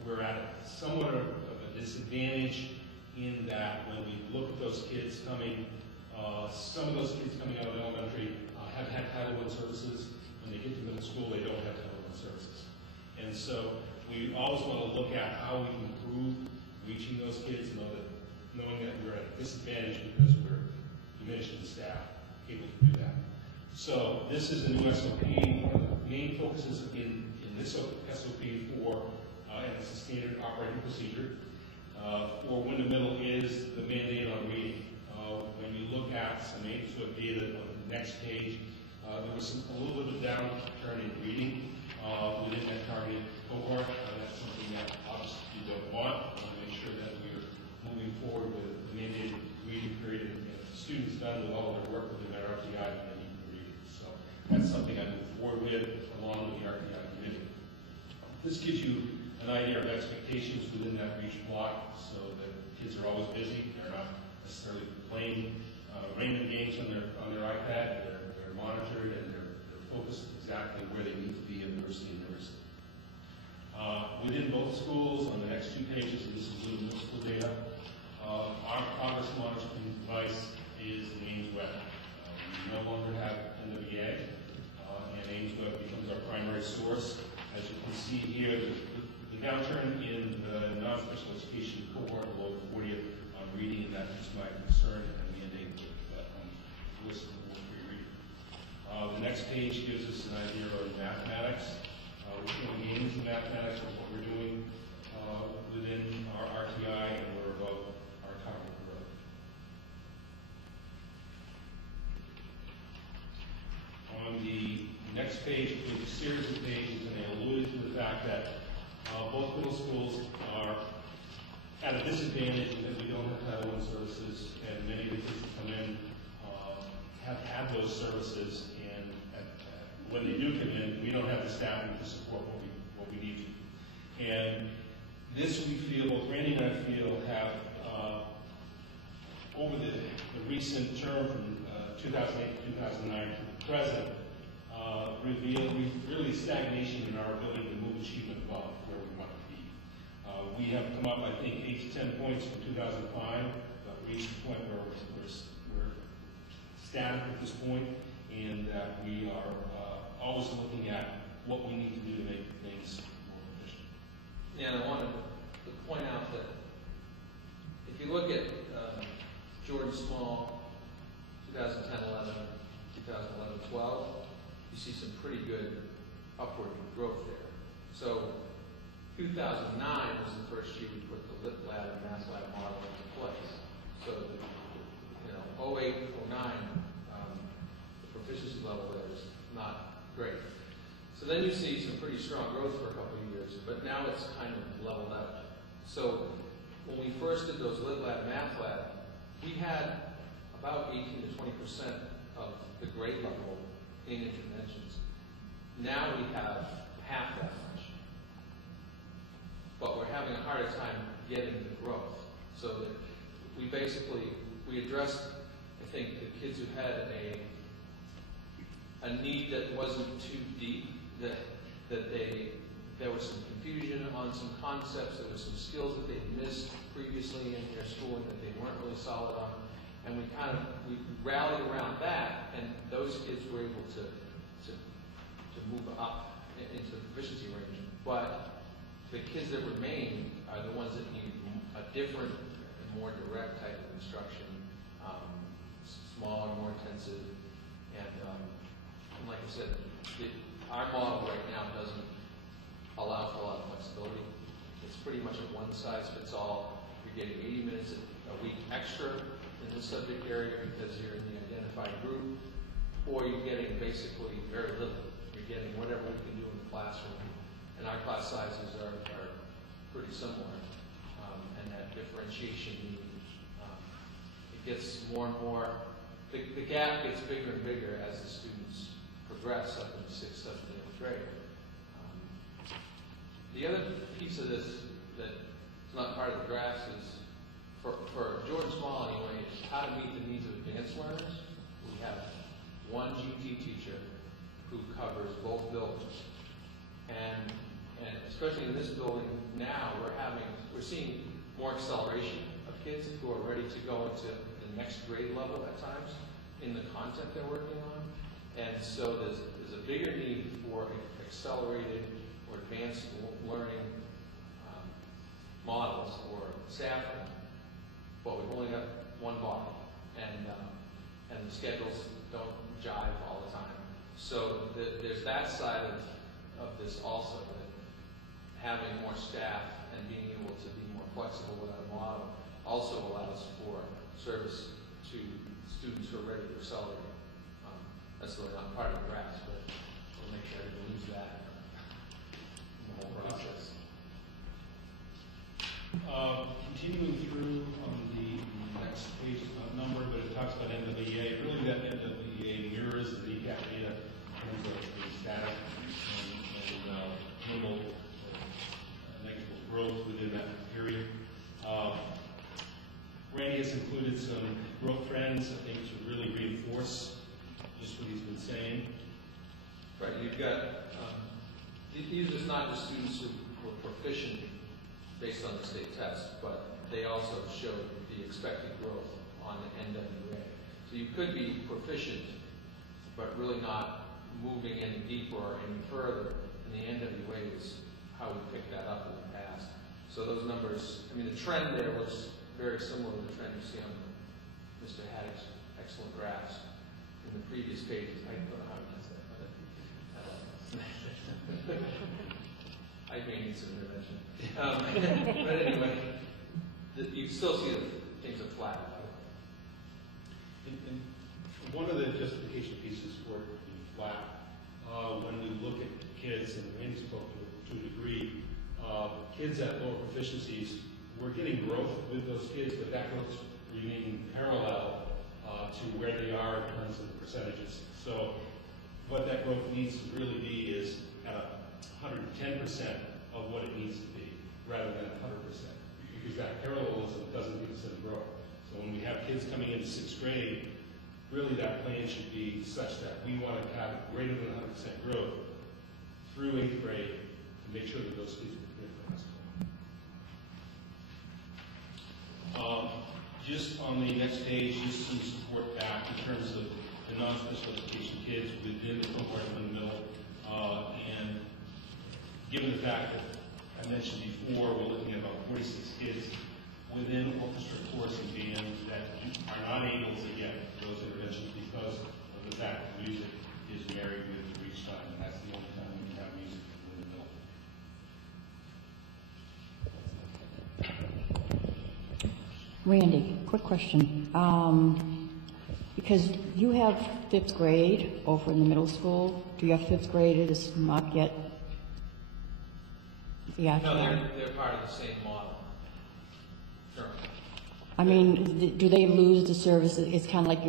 We're at somewhat of a disadvantage in that when we look at those kids coming, some of those kids coming out of elementary have had Title I services. When they get to middle school, they don't have Title I services. And so we always want to look at how we can improve reaching those kids, knowing that we're at a disadvantage because we're diminishing the staff able to do that. So this is a new SOP. One of the main focuses in this SOP and it's a standard operating procedure for Wyndham Middle is the mandate on reading. When you look at some AIMSWIP data on the next page, there was a little bit of downturn in reading within that targeted cohort. That's something that obviously you don't want. We want to make sure that we're moving forward with the mandated reading period and students done with all their work within their RTI and need to read. So that's something I move forward with along with the RTI committee. This gives you an idea of expectations within that REACH block so that kids are always busy. They're not necessarily playing Raymond games on their iPad. They're monitored and they're focused exactly where they need to be in literacy and numeracy. both schools. On the next 2 pages, this is the middle school data. Our progress monitoring device is the Ames Web. We no longer have NWA, and Ames Web becomes our primary source. As you can see here, the downturn in the non-special education cohort below the 40th on reading, and that is my concern and mandate that list of for your reading. The next page gives us an idea of mathematics. We're showing gains in mathematics of what we're doing within our RTI, and we're above our target growth. On the next page, we have a series of pages, and they alluded to the fact that both middle schools are at a disadvantage in that we don't have Title I services, and many of the kids that come in have had those services, and when they do come in, we don't have the staffing to support what we need to. And this we feel, both Randy and I feel, have over the recent term from 2008 to 2009 to the present, revealed really stagnation in our ability to move achievement above where we want to be. We have come up, I think, 8 to 10 points from 2005, but reached a point where we're static at this point, and that we are always looking at what we need to do to make things more efficient. Yeah, and I wanted to point out that if you look at Jordan Small, 2010-11, 2011-12, you see some pretty good upward growth there. So 2009 was the first year we put the Lit Lab and Math Lab model into place. So, 08, 09, the proficiency level there is not great. So then you see some pretty strong growth for a couple of years, but now it's kind of leveled out. So when we first did those Lit Lab, Math Lab, we had about 18 to 20% of the grade level in interventions. Now we have half that much, but we're having a harder time getting the growth. So that we addressed, I think, the kids who had a need that wasn't too deep, that there was some confusion on some concepts, there were some skills that they missed previously in their schooling that they weren't really solid on, and we rallied around that, and those kids were able to move up into the proficiency range. But the kids that remain are the ones that need a different and more direct type of instruction, smaller, more intensive, and like I said, our model right now doesn't allow for a lot of flexibility. It's pretty much a one-size-fits-all. You're getting 80 minutes a week extra in this subject area because you're in the identified group, or you're getting basically very little. You're getting whatever we can do in the classroom, and our class sizes are pretty similar, and that differentiation need, it gets more and more, the gap gets bigger and bigger as the students progress up into 6th, 7th, and 8th grade. The other piece of this that's not part of the graphs is, for Jordan Small anyway, is how to meet the needs of advanced learners. We have one GT teacher who covers both buildings. And especially in this building now, we're seeing more acceleration of kids who are ready to go into the next grade level at times in the content they're working on. And so there's a bigger need for accelerated or advanced learning models or staffing, but we've only got one body, and the schedules don't jive all the time. So there's that side of this also, that having more staff and being able to be more flexible with our model also allows for service to students who are ready to accelerate. That's really not part of the graphs, but we'll make sure to lose that in the whole process. Continuing through on the next page, it's not numbered, but it talks about NWA. Really, that NWA mirrors the DCAT data in terms of the static and total negative growth within that period. Randy has included some growth trends, I think, to really reinforce just what he's been saying. Right, you've got, these are not just students who were proficient based on the state test, but they also showed the expected growth on the NWA. So you could be proficient, but really not moving any deeper or any further, and the NWA is how we picked that up in the past. So those numbers, I mean, the trend there was very similar to the trend you see on Mr. Haddock's excellent graphs in the previous pages. I don't know how he does that, but I may need some intervention. But anyway, you still see that things are flat. And one of the justification pieces for it being flat, when we look at kids, and Randy spoke to a degree, kids at lower proficiencies, we're getting growth with those kids, but that growth remaining parallel to where they are in terms of the percentages. So what that growth needs to really be is at 110% of what it needs to be, rather than 100%, because that parallelism doesn't give us any growth. So when we have kids coming into 6th grade, really that plan should be such that we want to have greater than 100% growth through 8th grade to make sure that those kids are prepared for high school. Just on the next page, just some support back in terms of the non-special education kids within the compartment in the middle. And given the fact that I mentioned before, we're looking at about 46 kids within orchestra, chorus, and band that are not able to get those interventions because of the fact that music is married with reach time, and that's the only time we can have music in the middle. Randy, quick question. Because you have 5th grade over in the middle school. Do you have 5th graders not yet? Yeah. No, they're part of the same model. Sure. I mean, do they lose the service? It's kind of like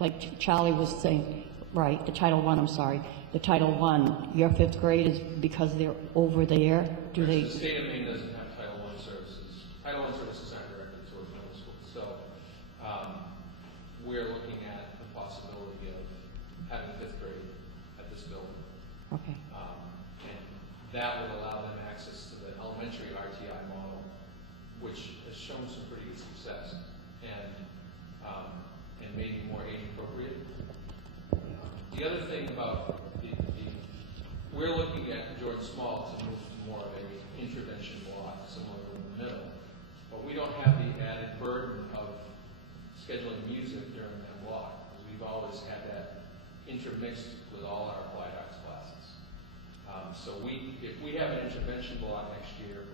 like Charlie was saying, right? The Title I. I'm sorry. The Title I. Your 5th grade is because they're over there. Do they? The state of Maine doesn't have Title I services. Title I services aren't directed towards middle school. So we're looking at the possibility of having 5th grade at this building. Okay. And that would allow them access to the elementary RTI model, which has shown some pretty good success and may be more age appropriate. The other thing about we're looking at Jordan Small to move to more of an intervention block, similar to in the middle, but we don't have the added burden of scheduling music during that block, because we've always had that intermixed with all our applied arts classes. So if we have an intervention block next year,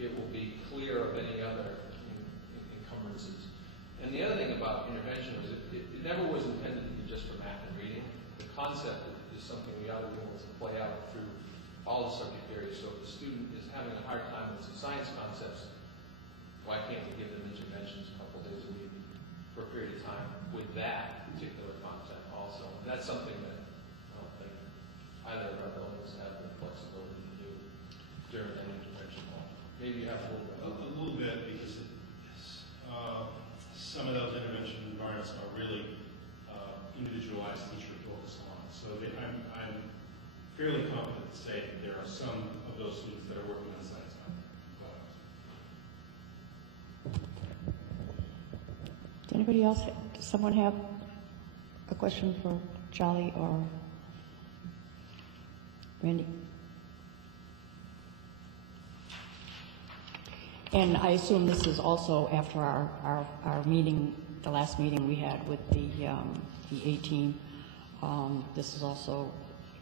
it will be clear of any other encumbrances. And the other thing about intervention is it never was intended to be just for math and reading. The concept is something we ought to be able to play out through all the subject areas. So if the student is having a hard time with some science concepts, why can't we give them interventions a couple days a week for a period of time with that particular content also? And that's something that I don't think either of our buildings have the flexibility to do during that intervention block. Maybe you have a little bit. A little bit, because some of those intervention environments are really individualized teacher focused on. So I'm fairly confident to say that there are some of those students that are working on science content. Does anybody else, does someone have a question for Charlie or Randy? And I assume this is also after our meeting, the last meeting we had with the A team. This is also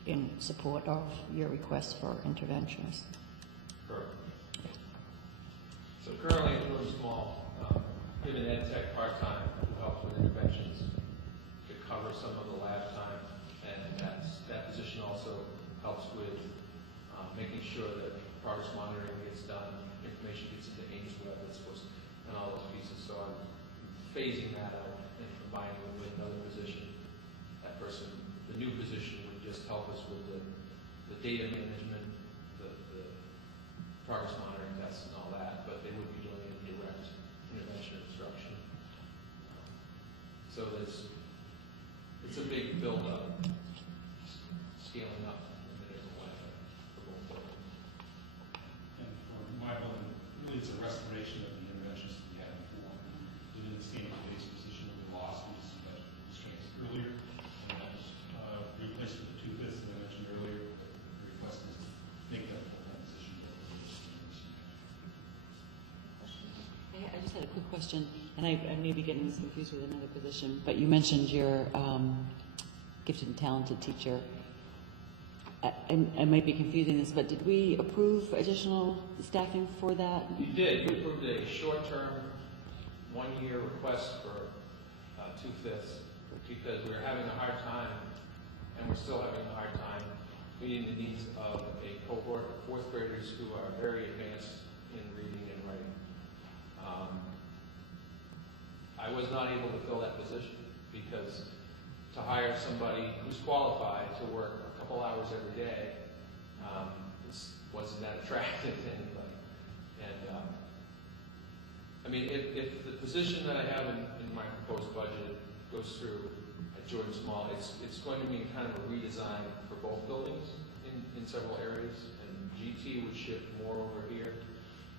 in support of your request for interventionists. Correct. So currently, it's really small. Given Ed Tech part-time, who helps with interventions to cover some of the lab time, and that position also helps with making sure that progress monitoring gets done, information gets into Ames Web, and all those pieces. So I'm phasing that out and combining it with another position. That person, the new position, would just help us with the data management, the progress monitoring tests and all that, but they would be doing it direct intervention instruction. So it's a big build-up, scaling up in a different way for both buildings. And for my building, it's a restoration of the interventions that we had before. We didn't see any base position that we lost, we just had restraints earlier, and that was replaced with the 2/5 that I mentioned earlier. The request is to make that full-time position. I just had a quick question, and I may be getting this confused with another position, but you mentioned your gifted and talented teacher. I might be confusing this, but did we approve additional staffing for that? You did. You approved a short-term, one-year request for 2/5 because we're having a hard time, and we're still having a hard time meeting the needs of a cohort of fourth graders who are very advanced in reading and writing. I was not able to fill that position because to hire somebody who's qualified to work a couple hours every day wasn't that attractive to anybody. And I mean, if the position that I have in my proposed budget goes through at Jordan Small, it's going to be kind of a redesign for both buildings in several areas. And GT would shift more over here,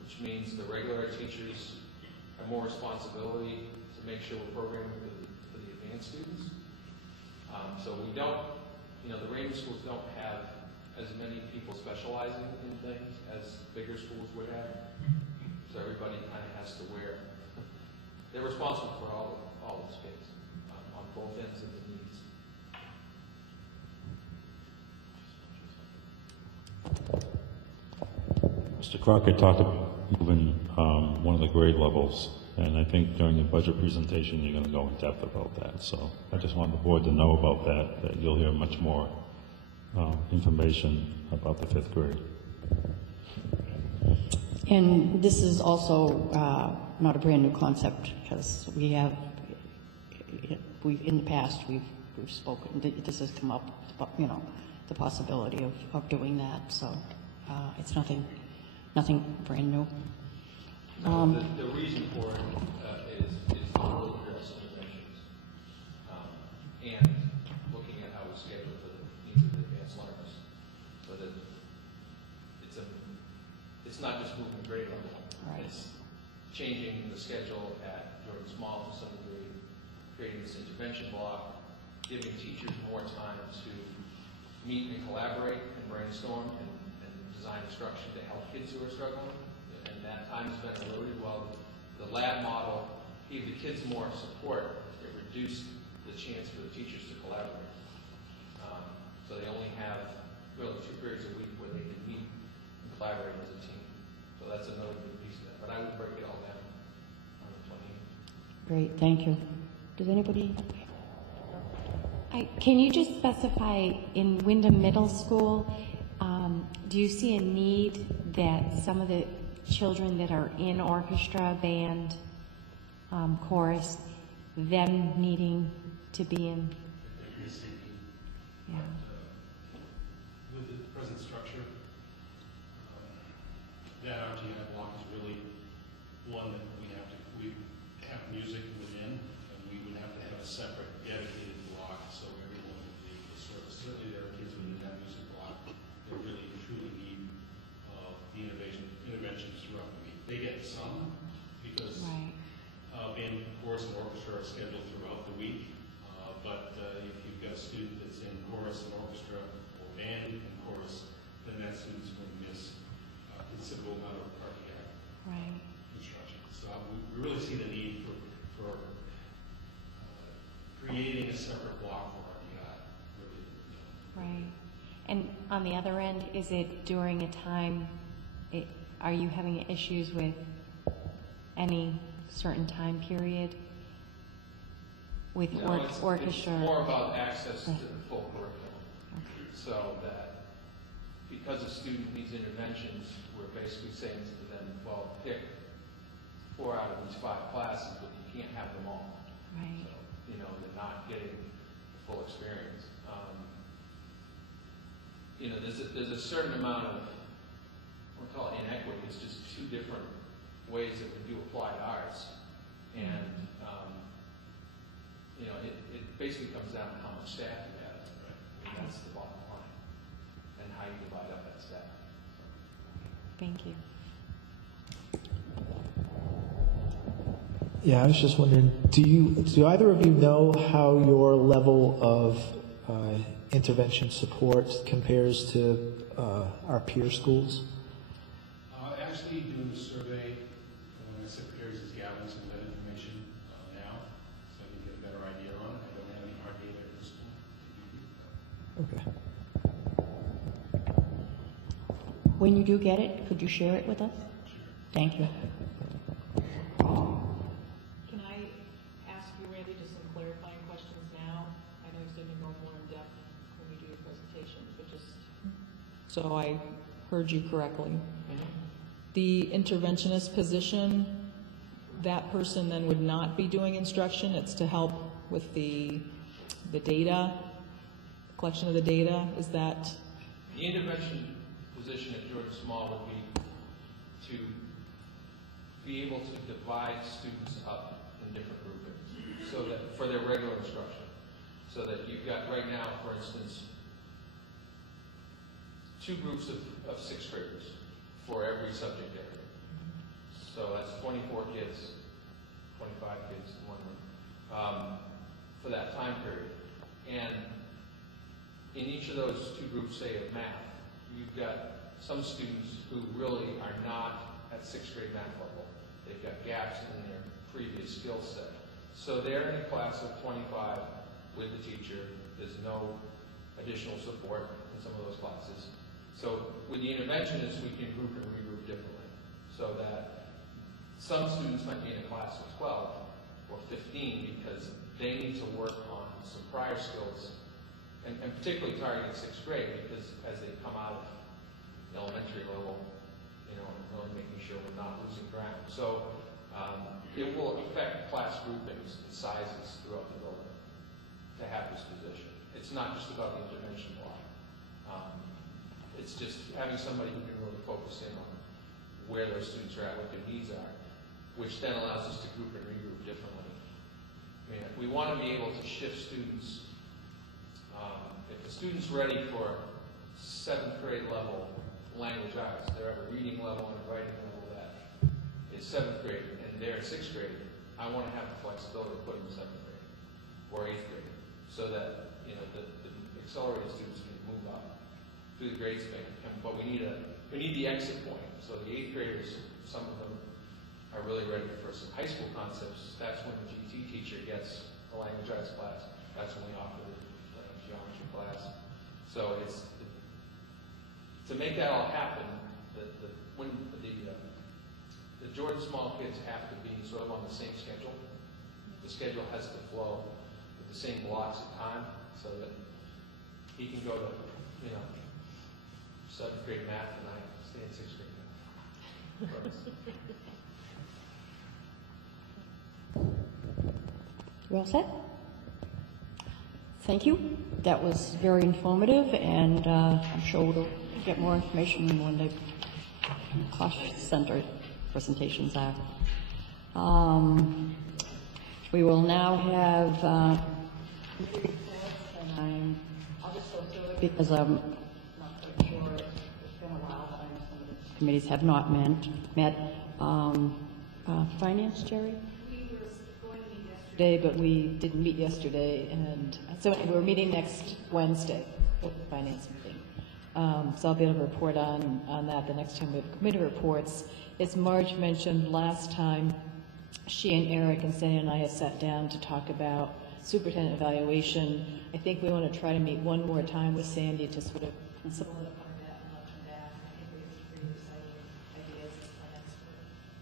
which means the regular teachers have more responsibility to make sure we're programming for the advanced students. So we don't, the Raymond schools don't have as many people specializing in things as bigger schools would have. So everybody kind of has to wear. They're responsible for all those kids on both ends of the needs. Mr. Crockett talked about moving one of the grade levels, and I think during your budget presentation you're going to go in depth about that. So I just want the board to know about that you'll hear much more information about the 5th grade. And this is also not a brand new concept because we've in the past we've spoken. This has come up, the possibility of doing that. So it's nothing brand new. The reason for it is the role of girls interventions and looking at how we schedule for the needs of the advanced learners, so that it's not just moving grade level. Right. It's changing the schedule at Jordan Small to some degree, creating this intervention block, giving teachers more time to meet and collaborate and brainstorm and design instruction to help kids who are struggling. And that time has been eroded. While the lab model gave the kids more support, it reduced the chance for the teachers to collaborate. So they only have really 2 periods a week where they can meet and collaborate as a team. So that's another big piece of that. But I would break it all down on the 28th. Great, thank you. Does anybody? Can you just specify in Wyndham Middle School, do you see a need that some of the children that are in orchestra, band, chorus, them needing to be in? Yeah. With the present structure, that RTI block is really one that we have music within, and we would have to have a separate dedicated block so everyone would be able to serve. Certainly there are kids within that music block that really truly need the interventions throughout the week. They get some because band, chorus, and orchestra are scheduled throughout the week. But if you've got a student that's in chorus and orchestra or band and chorus, then that student's going to miss a considerable amount of RTI instruction. So we really see the need for creating a separate block for RTI. Right. And on the other end, is it during a time, are you having issues with any certain time period with orchestra? It's more about access to the full curriculum. Okay. So that because a student needs interventions, we're basically saying to them, well, pick 4 out of these 5 classes, but you can't have them all. Right. So, they're not getting the full experience. There's a certain amount of, we'll call it inequity. It's just 2 different ways that we do applied arts. And, it basically comes down to how much staff you have. Right? And that's the bottom line. And how you divide up that staff. Thank you. Yeah, I was just wondering, do either of you know how your level of intervention support compares to our peer schools? Actually, doing the survey, one of my secretaries is gathering some of that information now, so I can get a better idea on it. I don't have any hard data at this point. Okay. When you do get it, could you share it with us? Thank you. Can I ask you, Randy, just some clarifying questions now? I know you said you're going more in depth when you do your presentations, but just so I heard you correctly. The interventionist position, that person then would not be doing instruction. It's to help with the data, collection of the data. Is that? The intervention position at Georgia Small would be to be able to divide students up in different groupings, so that for their regular instruction, so that you've got right now, for instance, 2 groups of 6th graders for every subject area. So that's 24 kids, 25 kids in one room for that time period. And in each of those 2 groups, say of math, you've got some students who really are not at 6th grade math level. They've got gaps in their previous skill set. So they're in a class of 25 with the teacher. There's no additional support in some of those classes. So with the interventionists, we can group and regroup differently, so that some students might be in a class of 12 or 15 because they need to work on some prior skills, and particularly targeting 6th grade, because as they come out of the elementary level, you know, really making sure we're not losing ground. So it will affect class groupings and sizes throughout the building to have this position. It's not just about the intervention block. It's just having somebody who can really focus in on where those students are at, what their needs are, which then allows us to group and regroup differently. I mean, we want to be able to shift students. If the student's ready for 7th grade level language arts, they're at a reading level and a writing level that is 7th grade, and they're in 6th grade, I want to have the flexibility to put them in 7th grade or 8th grade, so that, you know, the accelerated students can move up through the grade span. But we need the exit point. So the 8th graders, some of them are really ready for some high school concepts. That's when the GT teacher gets the language arts class. That's when we offer the geometry class. So it's to make that all happen. When the Jordan Small kids have to be sort of on the same schedule. The schedule has to flow with the same blocks of time, so that he can go to, you know, 7th grade math and I stay in 6th grade math. You all set? Thank you. That was very informative, and I'm sure we'll get more information when the cost center presentations are. We will now have, and I'll just go through it because I'm not quite sure. It's been a while, but I know some of the committees have not met. Finance, Jerry? We were going to meet yesterday, but we didn't meet yesterday, and so we're meeting next Wednesday for the finance meeting. So I'll be able to report on that the next time we have committee reports. As Marge mentioned last time, she and Eric and Sandy and I have sat down to talk about superintendent evaluation. I think we want to try to meet one more time with Sandy to sort of solidify that and let them back. I think we have some pretty exciting ideas and plans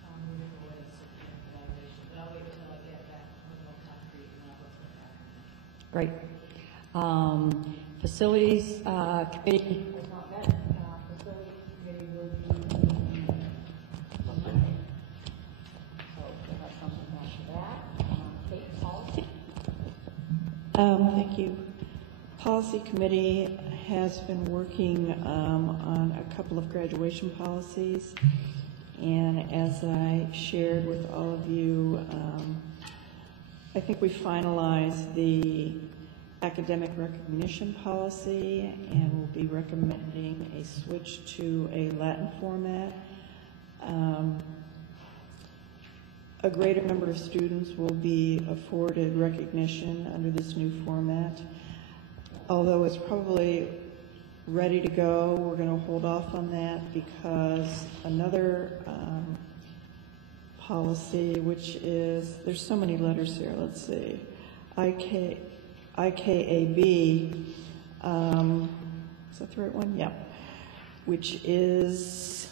for moving forward in superintendent evaluation. But I'll wait until I get that a little more concrete and I'll look at that. Great. Facilities committee has not met. Facilities committee will be on Monday. So we'll have something after that. Kate, policy? Thank you. Policy committee has been working on a couple of graduation policies, and as I shared with all of you, I think we finalized the academic recognition policy, and we'll be recommending a switch to a Latin format. a greater number of students will be afforded recognition under this new format. Although it's probably ready to go, we're going to hold off on that because another policy, which is, there's so many letters here, let's see, IKAB, is that the right one? Yeah. Which is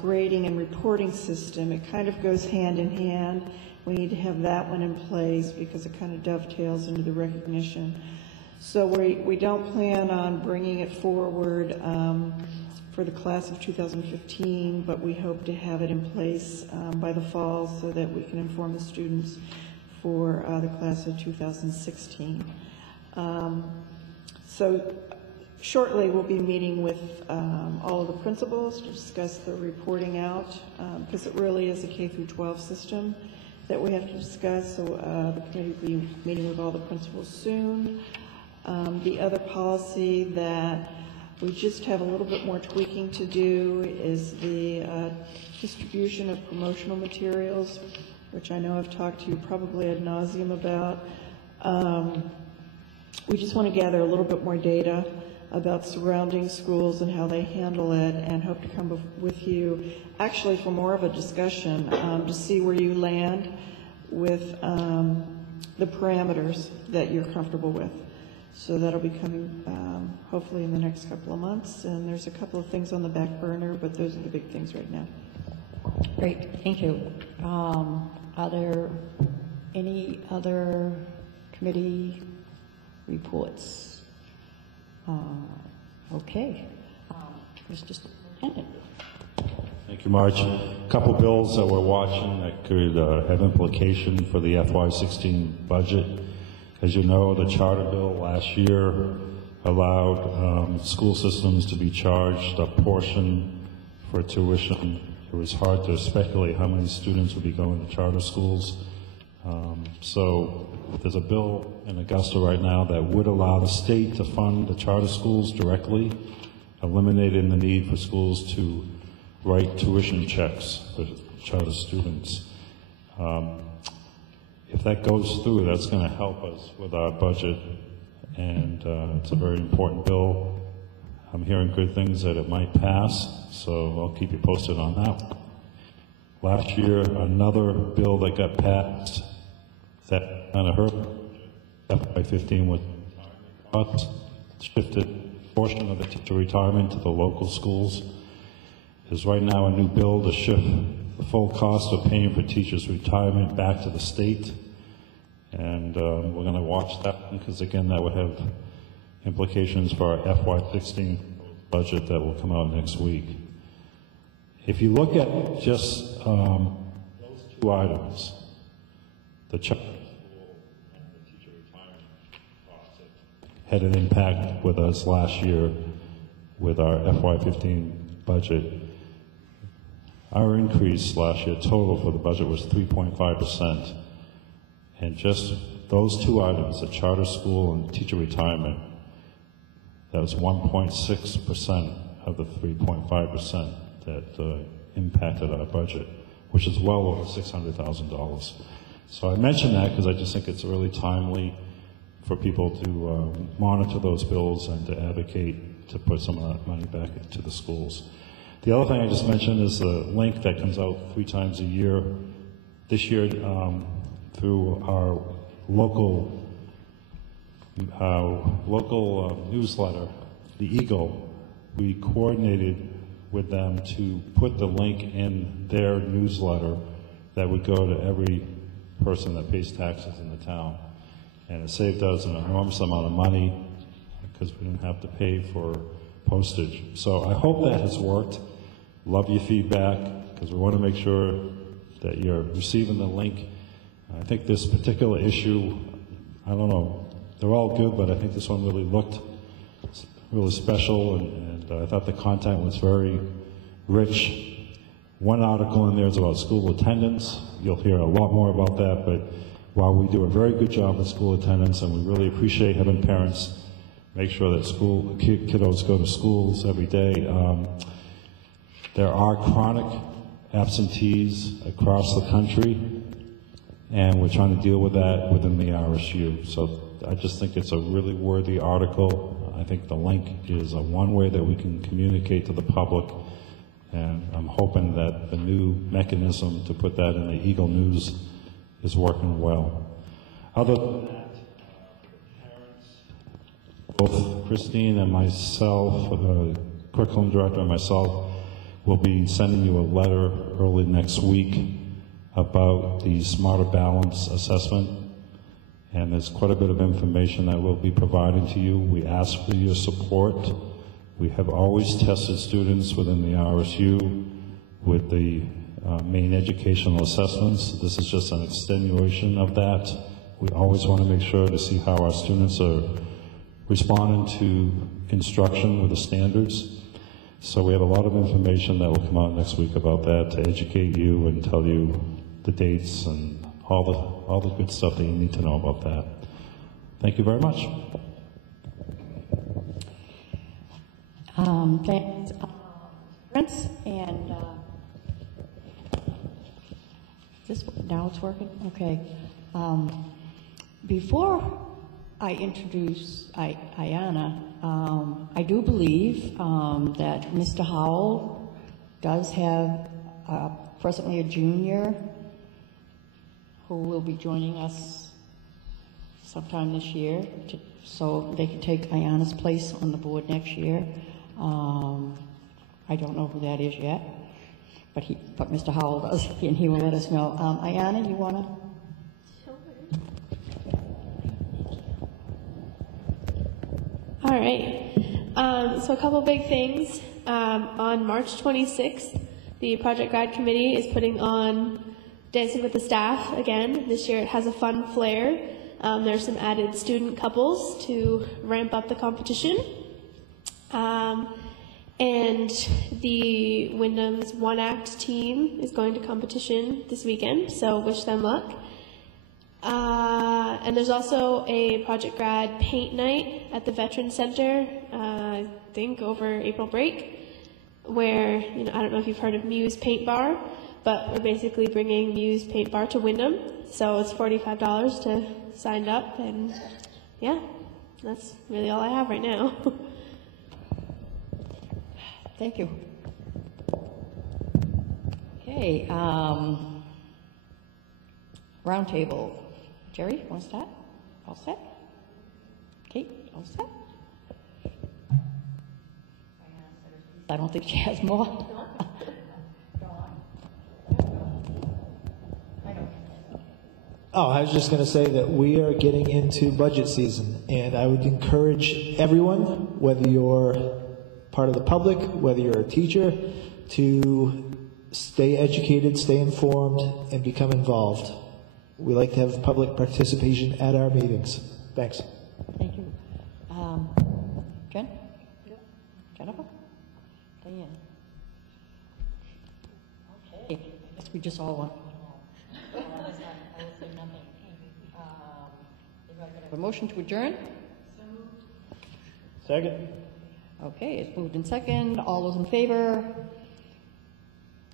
grading and reporting system. It kind of goes hand in hand. We need to have that one in place because it kind of dovetails into the recognition. So we don't plan on bringing it forward for the class of 2015, but we hope to have it in place by the fall so that we can inform the students for the class of 2016. So shortly we'll be meeting with all of the principals to discuss the reporting out because it really is a K through 12 system that we have to discuss. So the committee will be meeting with all the principals soon. The other policy that we just have a little bit more tweaking to do is the distribution of promotional materials, which I know I've talked to you probably ad nauseum about. We just want to gather a little bit more data about surrounding schools and how they handle it, and hope to come with you actually for more of a discussion to see where you land with the parameters that you're comfortable with. So that'll be coming hopefully in the next couple of months, and there's a couple of things on the back burner, but those are the big things right now. Great, thank you. Are there any other committee reports? Okay. Mr. Superintendent. Thank you, Marge. A couple bills that we're watching that could have implication for the FY16 budget. As you know, the charter bill last year allowed school systems to be charged a portion for tuition. It was hard to speculate how many students would be going to charter schools. So there's a bill in Augusta right now that would allow the state to fund the charter schools directly, eliminating the need for schools to write tuition checks for charter students. If that goes through, that's going to help us with our budget, and it's a very important bill. I'm hearing good things that it might pass, so I'll keep you posted on that. Last year, another bill that got passed that kind of hurt FY15 with cuts, shifted a portion of the teacher retirement to the local schools. There's right now a new bill to shift the full cost of paying for teachers' retirement back to the state, and we're going to watch that because, again, that would have implications for our FY16 budget that will come out next week. If you look at just those two items, the charter school and the teacher retirement costs had an impact with us last year with our FY15 budget. Our increase last year total for the budget was 3.5%. And just those two items, the charter school and teacher retirement, that was 1.6% of the 3.5% that impacted our budget, which is well over $600,000. So I mention that because I just think it's really timely for people to monitor those bills and to advocate to put some of that money back into the schools. The other thing I just mentioned is the link that comes out 3 times a year. This year, through our local newsletter, The Eagle, we coordinated with them to put the link in their newsletter that would go to every person that pays taxes in the town. And it saved us an enormous amount of money because we didn't have to pay for postage. So I hope that has worked. Love your feedback because we want to make sure that you're receiving the link. I think this particular issue, I don't know, they're all good, but I think this one really looked really special, and I thought the content was very rich. One article in there is about school attendance. You'll hear a lot more about that, but while we do a very good job with school attendance, and we really appreciate having parents make sure that kiddos go to schools every day, there are chronic absentees across the country, and we're trying to deal with that within the RSU. So I just think it's a really worthy article. I think the link is one way that we can communicate to the public, and I'm hoping that the new mechanism to put that in the Eagle News is working well. Other than that, both Christine and myself, the curriculum director and myself, will be sending you a letter early next week about the Smarter Balance assessment. And there's quite a bit of information that we'll be providing to you. We ask for your support. We have always tested students within the RSU with the main educational assessments. This is just an extenuation of that. We always want to make sure to see how our students are responding to instruction with the standards. So we have a lot of information that will come out next week about that to educate you and tell you the dates and all the good stuff that you need to know about that. Thank you very much. Thanks, Prince, and now it's working? Okay. Before I introduce Ayanna, I do believe that Mr. Howell does have presently a junior who will be joining us sometime this year, so they can take Ayanna's place on the board next year. I don't know who that is yet, but Mr. Howell does, and he will let us know. Ayanna, you want to? All right. So a couple big things. On March 26th, the Project Grad Committee is putting on Dancing with the Staff again. This year it has a fun flair. There's some added student couples to ramp up the competition. And the Wyndham's One Act team is going to competition this weekend, so wish them luck. And there's also a Project Grad paint night at the Veterans Center, I think over April break, where, I don't know if you've heard of Muse Paint Bar, but we're basically bringing Muse Paint Bar to Wyndham. So it's $45 to sign up, and yeah, that's really all I have right now. Thank you. Okay, roundtable. Jerry, want to start? All set? Kate, all set? I don't think she has more. Oh, I was just going to say that we are getting into budget season, and I would encourage everyone, whether you're part of the public, whether you're a teacher, to stay educated, stay informed, and become involved. We like to have public participation at our meetings. Thanks. Thank you. Jen? Jennifer? Diane? Okay. I guess we just all want. I will say nothing. A motion to adjourn? Second. Okay, it's moved in second. All those in favor?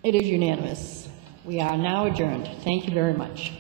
It is unanimous. We are now adjourned. Thank you very much.